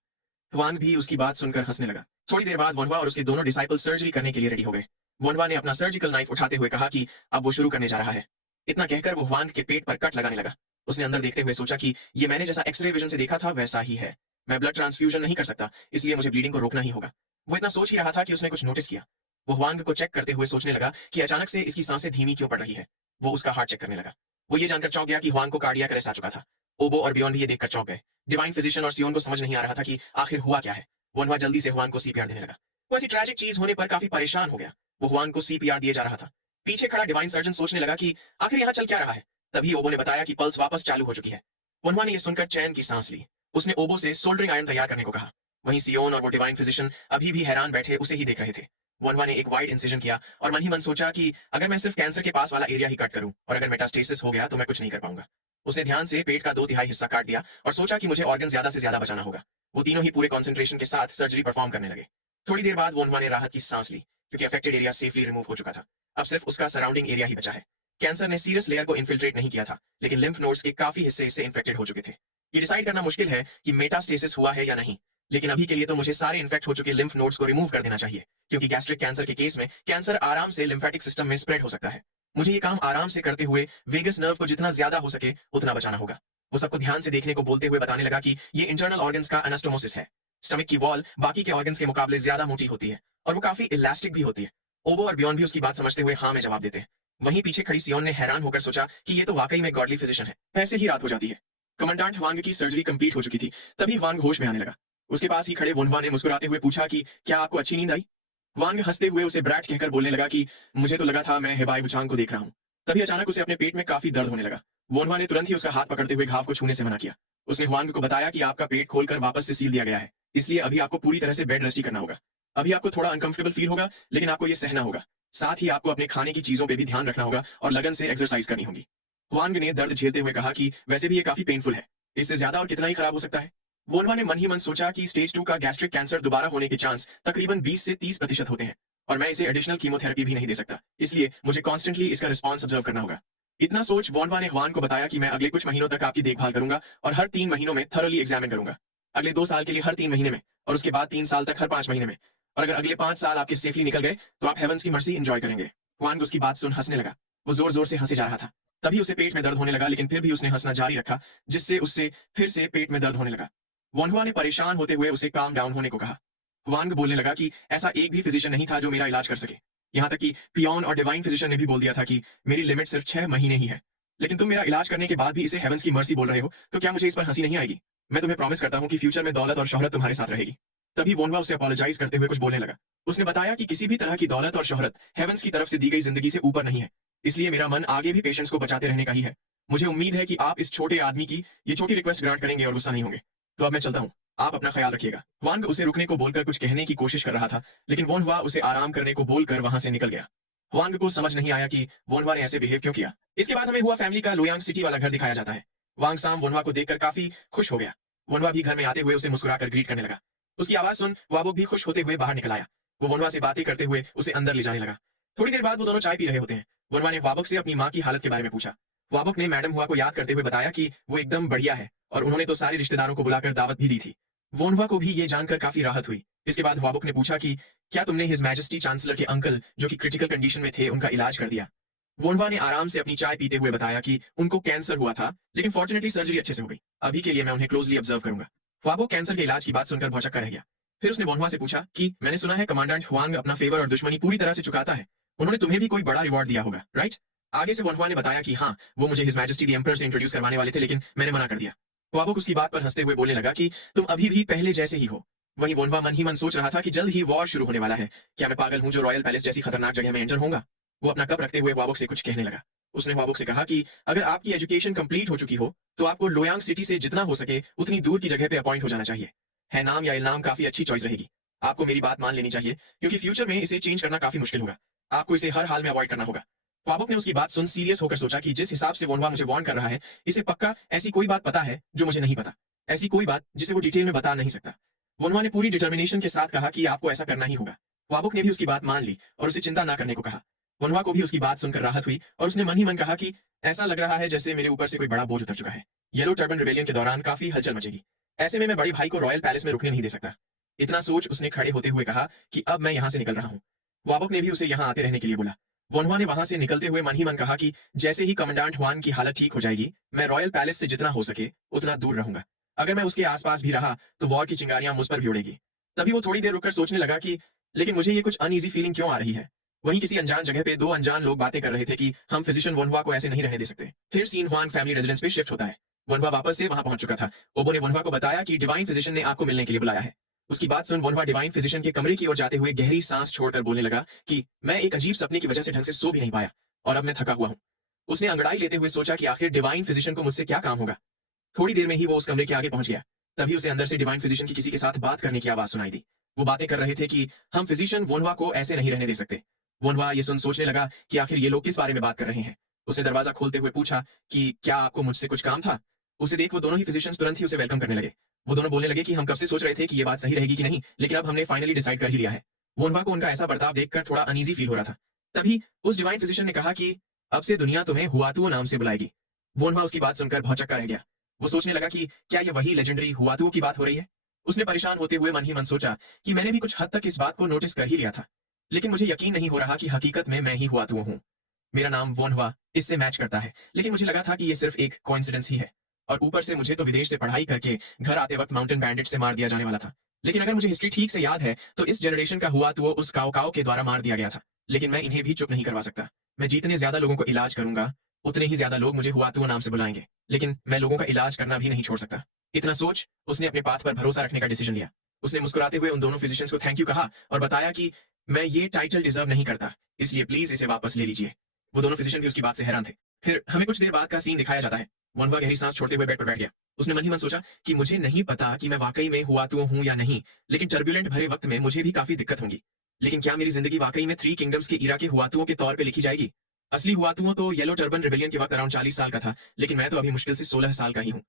ह्वांग भी उसकी बात सुनकर हंसने लगा। थोड़ी देर बाद वनवा और उसके दोनों डिसाइपल सर्जरी करने के लिए रेडी हो गए। वनवा ने अपना सर्जिकल नाइफ उठाते हुए कहा कि अब वो शुरू करने जा रहा है। इतना कहकर वो ह्वांग के पेट पर कट लगाने लगा। उसने अंदर देखते हुए सोचा कि ये मैंने जैसा एक्सरे विजन से देखा था वैसा ही है। मैं ब्लड ट्रांसफ्यूजन नहीं कर सकता, इसलिए मुझे ब्लीडिंग को रोकना ही होगा। वो इतना सोच ही रहा था कि उसने कुछ नोटिस किया। वो ह्वांग को चेक करते हुए सोचने लगा कि अचानक से इसकी सांसें धीमी क्यों पड़ रही है। वो उसका हार्ट चेक करने लगा। वो ये जानकर चौंक गया कि ह्वांग को कार्डियक अरेस्ट आ चुका था। ओबो और बियॉन भी ये देखकर चौंक गए। डिवाइन फिजिशियन और सियोन को समझ नहीं आ रहा था कि आखिर हुआ क्या है। वनवा जल्दी से ह्वांग को सीपीआर देने लगा। वो ऐसी ट्रैजिक चीज होने पर काफी परेशान हो गया। वो ह्वांग को सीपीआर दिए जा रहा था। पीछे खड़ा डिवाइन सर्जन सोचने लगा कि आखिर यहाँ चल क्या रहा है। तभी ओबो ने बताया कि पल्स वापस चालू हो चुकी है। वनवा ने यह सुनकर चैन की सांस ली। उसने ओबो से सोल्डरिंग आयरन तैयार करने को कहा। वहीं सियोन और वो डिवाइन फिजिशियन अभी भी हैरान बैठे उसे ही देख रहे थे। वनवा ने एक वाइड इंसिजन किया और मन ही मन सोचा कि अगर मैं सिर्फ कैंसर के पास वाला एरिया ही कट करूं और अगर मेटास्टेसिस हो गया तो मैं कुछ नहीं कर पाऊंगा। उसने ध्यान से पेट का 2/3 हिस्सा काट दिया और सोचा कि मुझे ऑर्गन ज्यादा से ज्यादा बचाना होगा। वो तीनों ही पूरे कॉन्सेंट्रेशन के साथ सर्जरी परफॉर्म करने लगे। थोड़ी देर बाद वोनवा ने राहत की सांस ली क्योंकि अफेक्टेड एरिया सेफली रिमूव हो चुका था। अब सिर्फ उसका सराउंडिंग एरिया ही बचा है। कैंसर ने सीरियस लेयर को इन्फिल्ट्रेट नहीं किया था, लेकिन लिम्फ नोड्स के काफी हिस्से इससे इन्फेक्टेड हो चुके थे। ये डिसाइड करना मुश्किल है कि मेटास्टेसिस हुआ है या नहीं, लेकिन अभी के लिए तो मुझे सारे इन्फेक्ट हो चुके लिम्फ नोड्स को रिमूव कर देना चाहिए, क्योंकि गैस्ट्रिक कैंसर के केस में कैंसर आराम से लिम्फेटिक सिस्टम में स्प्रेड हो सकता है। मुझे ये काम आराम से करते हुए वेगस नर्व को जितना ज्यादा हो सके उतना बचाना होगा। वो सबको ध्यान से देखने को बोलते हुए बताने लगा कि ये इंटरनल ऑर्गन्स का एनास्टोमोसिस है। स्टमक की वॉल बाकी के ऑर्गन्स के मुकाबले ज्यादा मोटी होती है और वो काफी इलास्टिक भी होती है। ओबो और बियॉन भी उसकी बात समझते हुए हाँ में जवाब देते हैं। वहीं पीछे खड़ी सियोन ने हैरान होकर सोचा कि ये तो वाकई में गॉडली फिजिशियन है। ऐसे ही रात हो जाती है। कमांडेंट ह्वांग की सर्जरी कंप्लीट हो चुकी थी। तभी ह्वांग होश में आने लगा। उसके पास ही खड़े वोनवा ने मुस्कुराते हुए पूछा कि क्या आपको अच्छी नींद आई। वांग हंसते हुए उसे ब्रैट कहकर बोलने लगा कि मुझे तो लगा था मैं हेबाई वुचांग को देख रहा हूँ। तभी अचानक उसे अपने पेट में काफी दर्द होने लगा। वोनवा ने तुरंत ही उसका हाथ पकड़ते हुए घाव को छूने से मना किया। उसने ह्वांग को बताया कि आपका पेट खोलकर वापस से सील दिया गया है, इसलिए अभी आपको पूरी तरह से बेड रेस्ट ही करना होगा। अभी आपको थोड़ा अनकंफर्टेबल फील होगा, लेकिन आपको ये सहना होगा। साथ ही आपको अपने खाने की चीजों पर भी ध्यान रखना होगा और लगन से एक्सरसाइज करनी होगी। ह्वांग ने दर्द झेलते हुए कहा कि वैसे भी ये काफी पेनफुल है, इससे ज्यादा और कितना ही खराब हो सकता है। वोनवा ने मन ही मन सोचा कि स्टेज 2 का गैस्ट्रिक कैंसर दोबारा होने के चांस तकरीबन 20 से 30% होते हैं और मैं इसे एडिशनल कीमोथेरेपी भी नहीं दे सकता, इसलिए मुझे कॉन्स्टेंटली इसका रिस्पॉन्स ऑब्जर्व करना होगा। इतना सोच वोनवा ने ह्वान को बताया कि मैं अगले कुछ महीनों तक आपकी देखभाल करूंगा और हर 3 महीनों में थरोली एग्जामिन करूंगा। अगले 2 साल के लिए हर 3 महीने में और उसके बाद 3 साल तक हर 5 महीने में। और अगर अगले 5 साल आपके सेफली निकल गए तो आप हेवंस की मर्सी एंजॉय करेंगे। ह्वान उसकी बात सुन हंसने लगा। वो जोर जोर से हंसे जा रहा था। तभी उसे पेट में दर्द होने लगा, लेकिन फिर भी उसने हंसना जारी रखा, जिससे उससे फिर से पेट में दर्द होने लगा। वोनहुआ ने परेशान होते हुए उसे काम डाउन होने को कहा। वांग बोलने लगा कि ऐसा एक भी फिजिशियन नहीं था जो मेरा इलाज कर सके। यहाँ तक कि पियोन और डिवाइन फिजिशियन ने भी बोल दिया था कि मेरी लिमिट सिर्फ 6 महीने ही है। लेकिन तुम मेरा इलाज करने के बाद भी इसे हेवंस की मर्सी बोल रहे हो, तो क्या मुझे इस पर हंसी नहीं आएगी? मैं तुम्हें प्रॉमिस करता हूँ कि फ्यूचर में दौलत और शोहरत तुम्हारे साथ रहेगी। तभी वोनवा उसे अपोलोजाइज करते हुए कुछ बोलने लगा। उसने बताया कि किसी भी तरह की दौलत और शोहरत हेवंस की तरफ से दी गई जिंदगी से ऊपर नहीं है, इसलिए मेरा मन आगे भी पेशेंट्स को बचाते रहने का ही है। मुझे उम्मीद है कि आप इस छोटे आदमी की ये छोटी रिक्वेस्ट ग्रांट करेंगे और गुस्सा नहीं होंगे। तो अब मैं चलता हूँ, आप अपना ख्याल रखिएगा। वांग उसे रुकने को बोलकर कुछ कहने की कोशिश कर रहा था, लेकिन वोनहुआ उसे आराम करने को बोलकर वहां से निकल गया। वांग को समझ नहीं आया कि वोनहुआ ने ऐसे बिहेव क्यों किया। इसके बाद हमें हुआ फैमिली का लोयांग सिटी वाला घर दिखाया जाता है। वांग साम वोनहुआ को देखकर काफी खुश हो गया। वोनहुआ भी घर में आते हुए उसे मुस्कुराकर ग्रीट करने लगा। उसकी आवाज सुन वाबुक भी खुश होते हुए बाहर निकल आया। वो वोनहुआ से बातें करते हुए उसे अंदर ले जाने लगा। थोड़ी देर बाद वो दोनों चाय पी रहे होते हैं। वोनहुआ ने वाबुक से अपनी माँ की हालत के बारे में पूछा। वाबुक ने मैडम हुआ को याद करते हुए बताया कि वो एकदम बढ़िया है और उन्होंने तो सारे रिश्तेदारों को बुलाकर दावत भी दी थी। वोनहुआ को भी ये जानकर काफी राहत हुई। इसके बाद वाबुक ने पूछा कि क्या तुमने हिज मैजेस्टी चांसलर के अंकल जो कि क्रिटिकल कंडीशन में थे उनका इलाज कर दिया? वोनहुआ ने आराम से अपनी चाय पीते हुए बताया कि उनको कैंसर हुआ था, लेकिन फॉर्चुनेटली सर्जरी अच्छे से हो गई। अभी के लिए मैं उन्हें क्लोजली ऑब्जर्व करूंगा। वाबुक कैंसर के इलाज की बात सुनकर भौचक्का रह गया। फिर उसने वोनहुआ से पूछा कि मैंने सुना है कमांडेंट हुआंग अपना फेवर और दुश्मनी पूरी तरह से चुकाता है, उन्होंने तुम्हें भी कोई बड़ा रिवॉर्ड दिया होगा, राइट? आगे से वोनहुआ ने बताया कि हाँ, वो मुझे हिज मैजेस्टी द एम्परर से इंट्रोड्यूस करवाने वाले थे, लेकिन मैंने मना कर दिया। वाबुक उसकी बात पर हंसते हुए बोलने लगा कि तुम अभी भी पहले जैसे ही हो। वहीं वोनहुआ मन ही मन सोच रहा था कि जल्द ही वॉर शुरू होने वाला है। क्या मैं पागल हूं जो रॉयल पैलेस जैसी खतरनाक जगह में एंटर होगा? वो अपना कप रखते हुए वाबुक से कुछ कहने लगा। उसने वाबुक से कहा कि अगर आपकी एजुकेशन कंप्लीट हो चुकी हो तो आपको लोयांग सिटी से जितना हो सके उतनी दूर की जगह पे अपॉइंट हो जाना चाहिए। है नाम या इल्नाम काफी अच्छी चॉइस रहेगी। आपको मेरी बात मान लेनी चाहिए, क्योंकि फ्यूचर में इसे चेंज करना काफी मुश्किल होगा। आपको इसे हर हाल में अवॉइड करना होगा। वाबुक ने उसकी बात सुन सीरियस होकर सोचा कि जिस हिसाब से वोनहुआ मुझे वार्न कर रहा है, इसे पक्का ऐसी कोई बात पता है जो मुझे नहीं पता, ऐसी कोई बात जिसे वो डिटेल में बता नहीं सकता। वोनहुआ ने पूरी डिटर्मिनेशन के साथ कहा कि आपको ऐसा करना ही होगा। वाबुक ने भी उसकी बात मान ली और उसे चिंता ना करने को कहा। वोनहुआ को भी उसकी बात सुनकर राहत हुई और उसने मन ही मन कहा कि ऐसा लग रहा है जैसे मेरे ऊपर से कोई बड़ा बोझ उतर चुका है। येलो टर्बन रिबेलियन के दौरान काफी हलचल मचेगी। ऐसे में मैं बड़े भाई को रॉयल पैलेस में रुकने नहीं दे सकता। इतना सोच उसने खड़े होते हुए कहा कि अब मैं यहाँ से निकल रहा हूँ। वाबक ने भी उसे यहाँ आते रहने के लिए बोला। वोनवा ने वहां से निकलते हुए मन ही मन कहा कि जैसे ही कमांडेंट हुआन की हालत ठीक हो जाएगी, मैं रॉयल पैलेस से जितना हो सके उतना दूर रहूंगा। अगर मैं उसके आसपास भी रहा तो वॉर की चिंगारियां मुझ पर भी उड़ेगी। तभी वो थोड़ी देर रुककर सोचने लगा कि लेकिन मुझे ये कुछ अनईजी फीलिंग क्यों आ रही है। वहीं किसी अनजान जगह पे दो अनजान लोग बातें कर रहे थे कि हम फिजिशियन वोनवा को ऐसे नहीं रहने दे सकते। फिर सीन हुआन फैमिली रेजिडेंस पे शिफ्ट होता है। वोनवा वापस से वहां पहुंच चुका था। ओबो ने वोनवा को बताया कि डिवाइन फिजिशियन ने आपको मिलने के लिए बुलाया है। उसकी बात सुन वोनवा डिवाइन फिजिशियन के कमरे की ओर जाते हुए गहरी सांस छोड़कर बोलने लगा कि मैं एक अजीब सपने की वजह से ढंग से सो भी नहीं पाया और अब मैं थका हुआ हूं। उसने अंगड़ाई लेते हुए सोचा कि आखिर डिवाइन फिजिशियन को मुझसे क्या काम होगा। थोड़ी देर में ही वो उस कमरे के आगे पहुंच गया। तभी उसे अंदर से डिवाइन फिजिशियन की किसी के साथ बात करने की आवाज सुनाई दी। वो बातें कर रहे थे कि हम फिजिशियन वोनवा को ऐसे नहीं रहने दे सकते। वोनवा ये सुन सोचने लगा कि आखिर ये लोग किस बारे में बात कर रहे हैं। उसने दरवाजा खोलते हुए पूछा कि क्या आपको मुझसे कुछ काम था। उसे देख वो दोनों ही फिजिशियंस तुरंत ही उसे वेलकम करने लगे। वो दोनों बोलने लगे कि हम कब से सोच रहे थे कि ये बात सही रहेगी कि नहीं, लेकिन अब हमने फाइनली डिसाइड कर ही लिया है। वोनवा को उनका ऐसा बर्ताव देखकर थोड़ा अनईजी फील हो रहा था। तभी उस डिवाइन फिजिशियन ने कहा कि अब से दुनिया तुम्हें हुआतुओ नाम से बुलाएगी। वोनवा उसकी बात सुनकर भौचक्का रह गया। वो सोचने लगा कि क्या ये वही लेजेंडरी हुआतुओ की बात हो रही है। उसने परेशान होते हुए मन ही मन सोचा कि मैंने भी कुछ हद तक इस बात को नोटिस कर ही लिया था, लेकिन मुझे यकीन नहीं हो रहा कि हकीकत में मैं ही हुआतुओ हूँ। मेरा नाम वोनवा इससे मैच करता है, लेकिन मुझे लगा था कि ये सिर्फ एक कोइंसिडेंस ही है। और ऊपर से मुझे तो विदेश से पढ़ाई करके घर आते वक्त माउंटेन बैंडिट से मार दिया जाने वाला था। लेकिन अगर मुझे हिस्ट्री ठीक से याद है तो इस जनरेशन का हुआतुओ उस काओ काओ के द्वारा मार दिया गया था। लेकिन मैं इन्हें भी चुप नहीं करवा सकता। मैं जितने ज्यादा लोगों को इलाज करूंगा उतने ही ज्यादा लोग मुझे हुआतुओ नाम से बुलाएंगे, लेकिन मैं लोगों का इलाज करना भी नहीं छोड़ सकता। इतना सोच उसने अपने पाथ पर भरोसा रखने का डिसीजन लिया। उसने मुस्कुराते हुए उन दोनों फिजिशियंस को थैंक यू कहा और बताया कि मैं ये टाइटल डिजर्व नहीं करता, इसलिए प्लीज इसे वापस ले लीजिए। वो दोनों फिजिशियन भी उसकी बात से हैरान थे। फिर हमें कुछ देर बाद का सीन दिखाया जाता है। वोनवा गहरी सांस छोड़ते हुए बेड पर बैठ गया। उसने मन ही मन सोचा कि मुझे नहीं पता कि मैं वाकई में हुआतुओ हूं या नहीं, लेकिन टर्बुलेंट भरे वक्त में मुझे भी काफी दिक्कत होगी। लेकिन क्या मेरी जिंदगी वाकई में थ्री किंगडम्स के इरा के हुआतुओं के तौर पे लिखी जाएगी? असली हुआतुओ तो येलो टर्बन रिबेलियन के वक्त अराउंड 40 साल का था, लेकिन मैं तो अभी मुश्किल से 16 साल का ही हूँ।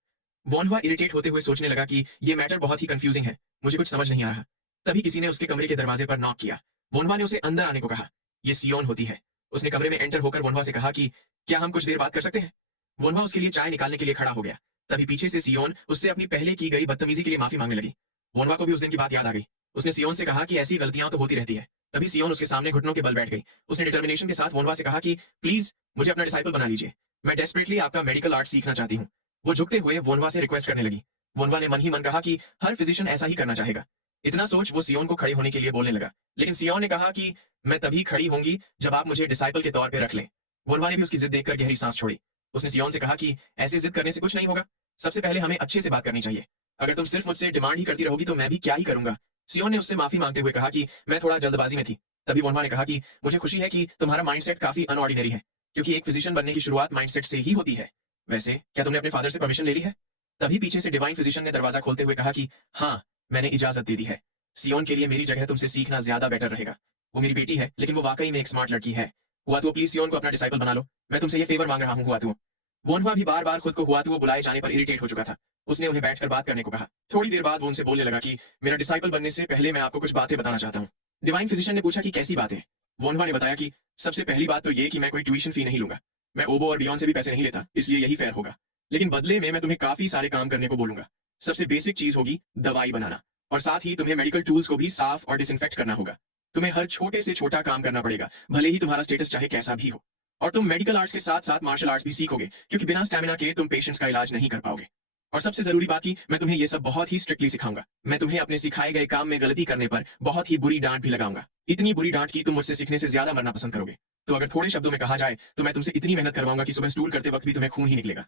वोनवा इरिटेट होते हुए सोचने लगा कि ये मैटर बहुत ही कंफ्यूजिंग है, मुझे कुछ समझ नहीं आ रहा। तभी किसी ने उसके कमरे के दरवाजे पर नॉक किया। वोनवा ने उसे अंदर आने को कहा। ये सियोन होती है। उसने कमरे में एंटर होकर वोनवा से कहा कि क्या हम कुछ देर बात कर सकते हैं। वोनवा उसके लिए चाय निकालने के लिए खड़ा हो गया। तभी पीछे से सियोन उससे अपनी पहले की गई बदतमीजी के लिए माफी मांगने लगी। वोनवा को भी उस दिन की बात याद आ गई। उसने सियोन से कहा कि ऐसी गलतियां तो होती रहती है। तभी सियोन उसके सामने घुटनों के बल बैठ गई। उसने डिटर्मिनेशन के साथ वोनवा से कहा कि प्लीज मुझे अपना डिसाइपल बना लीजिए, मैं डेस्परेटली आपका मेडिकल आर्ट सीखना चाहती हूँ। वो झुकते हुए वोनवा से रिक्वेस्ट करने लगी। वोनवा ने मन ही मन कहा कि हर फिजिशियन ऐसा ही करना चाहेगा। इतना सोच वो सियोन को खड़े होने के लिए बोलने लगा, लेकिन सियोन ने कहा कि मैं तभी खड़ी होंगी जब आप मुझे डिसाइपल के तौर पे रख लें। वोनवा ने भी उसकी जिद देखकर गहरी सांस छोड़ी। उसने सियोन से कहा कि ऐसे जिद करने से कुछ नहीं होगा, सबसे पहले हमें अच्छे से बात करनी चाहिए। अगर तुम सिर्फ मुझसे डिमांड ही करती रहोगी तो मैं भी क्या ही करूंगा। सियोन ने उससे माफी मांगते हुए कहा कि मैं थोड़ा जल्दबाजी में थी। तभी वोनवा ने कहा कि मुझे खुशी है कि तुम्हारा माइंडसेट काफी अनऑर्डिनरी है, क्योंकि एक फिजिशियन बनने की शुरुआत माइंडसेट से ही होती है। वैसे क्या तुमने अपने फादर से परमिशन ले ली है? तभी पीछे से डिवाइन फिजिशियन ने दरवाजा खोलते हुए कहा कि हाँ, मैंने इजाजत दे दी है। सियोन के लिए मेरी जगह तुमसे सीखना ज्यादा बेटर रहेगा। वो मेरी बेटी है, लेकिन वो वाकई में एक स्मार्ट लड़की है। हुआतुओ प्लीज सियोन को अपना डिसाइपल बना लो, मैं तुमसे ये फेवर मांग रहा हूँ हुआतुओ। वोनवा भी बार बार खुद को हुआतुओ बुलाए जाने पर इरिटेट हो चुका था। उसने उन्हें बैठकर बात करने को कहा। थोड़ी देर बाद वो उनसे बोलने लगा कि मेरा डिसाइपल बनने से पहले मैं आपको कुछ बातें बताना चाहता हूँ। डिवाइन फिजिशियन ने पूछा कि कैसी बातें? वोनवा ने बताया कि सबसे पहली बात तो ये कि मैं कोई ट्यूशन फी नहीं लूंगा। मैं ओबो और बियॉन से भी पैसे नहीं लेता, इसलिए यही फेयर होगा। लेकिन बदले में मैं तुम्हें काफी सारे काम करने को बोलूंगा। सबसे बेसिक चीज होगी दवाई बनाना, और साथ ही तुम्हें मेडिकल टूल्स को भी साफ और डिसइंफेक्ट करना होगा। तुम्हें हर छोटे से छोटा काम करना पड़ेगा, भले ही तुम्हारा स्टेटस चाहे कैसा भी हो। और तुम मेडिकल आर्ट्स के साथ साथ मार्शल आर्ट्स भी सीखोगे, क्योंकि बिना स्टैमिना के तुम पेशेंट्स का इलाज नहीं कर पाओगे। और सबसे जरूरी बात की मैं तुम्हें ये सब बहुत ही स्ट्रिक्टली सिखाऊंगा। मैं तुम्हें अपने सिखाए गए काम में गलती करने पर बहुत ही बुरी डांट भी लगाऊंगा। इतनी बुरी डांट की तुम मुझसे सीखने से ज्यादा मरना पसंद करोगे। तो अगर थोड़े शब्दों में कहा जाए तो मैं तुमसे इतनी मेहनत करवाऊंगा कि सुबह स्टूल करते वक्त भी तुम्हें खून ही निकलेगा।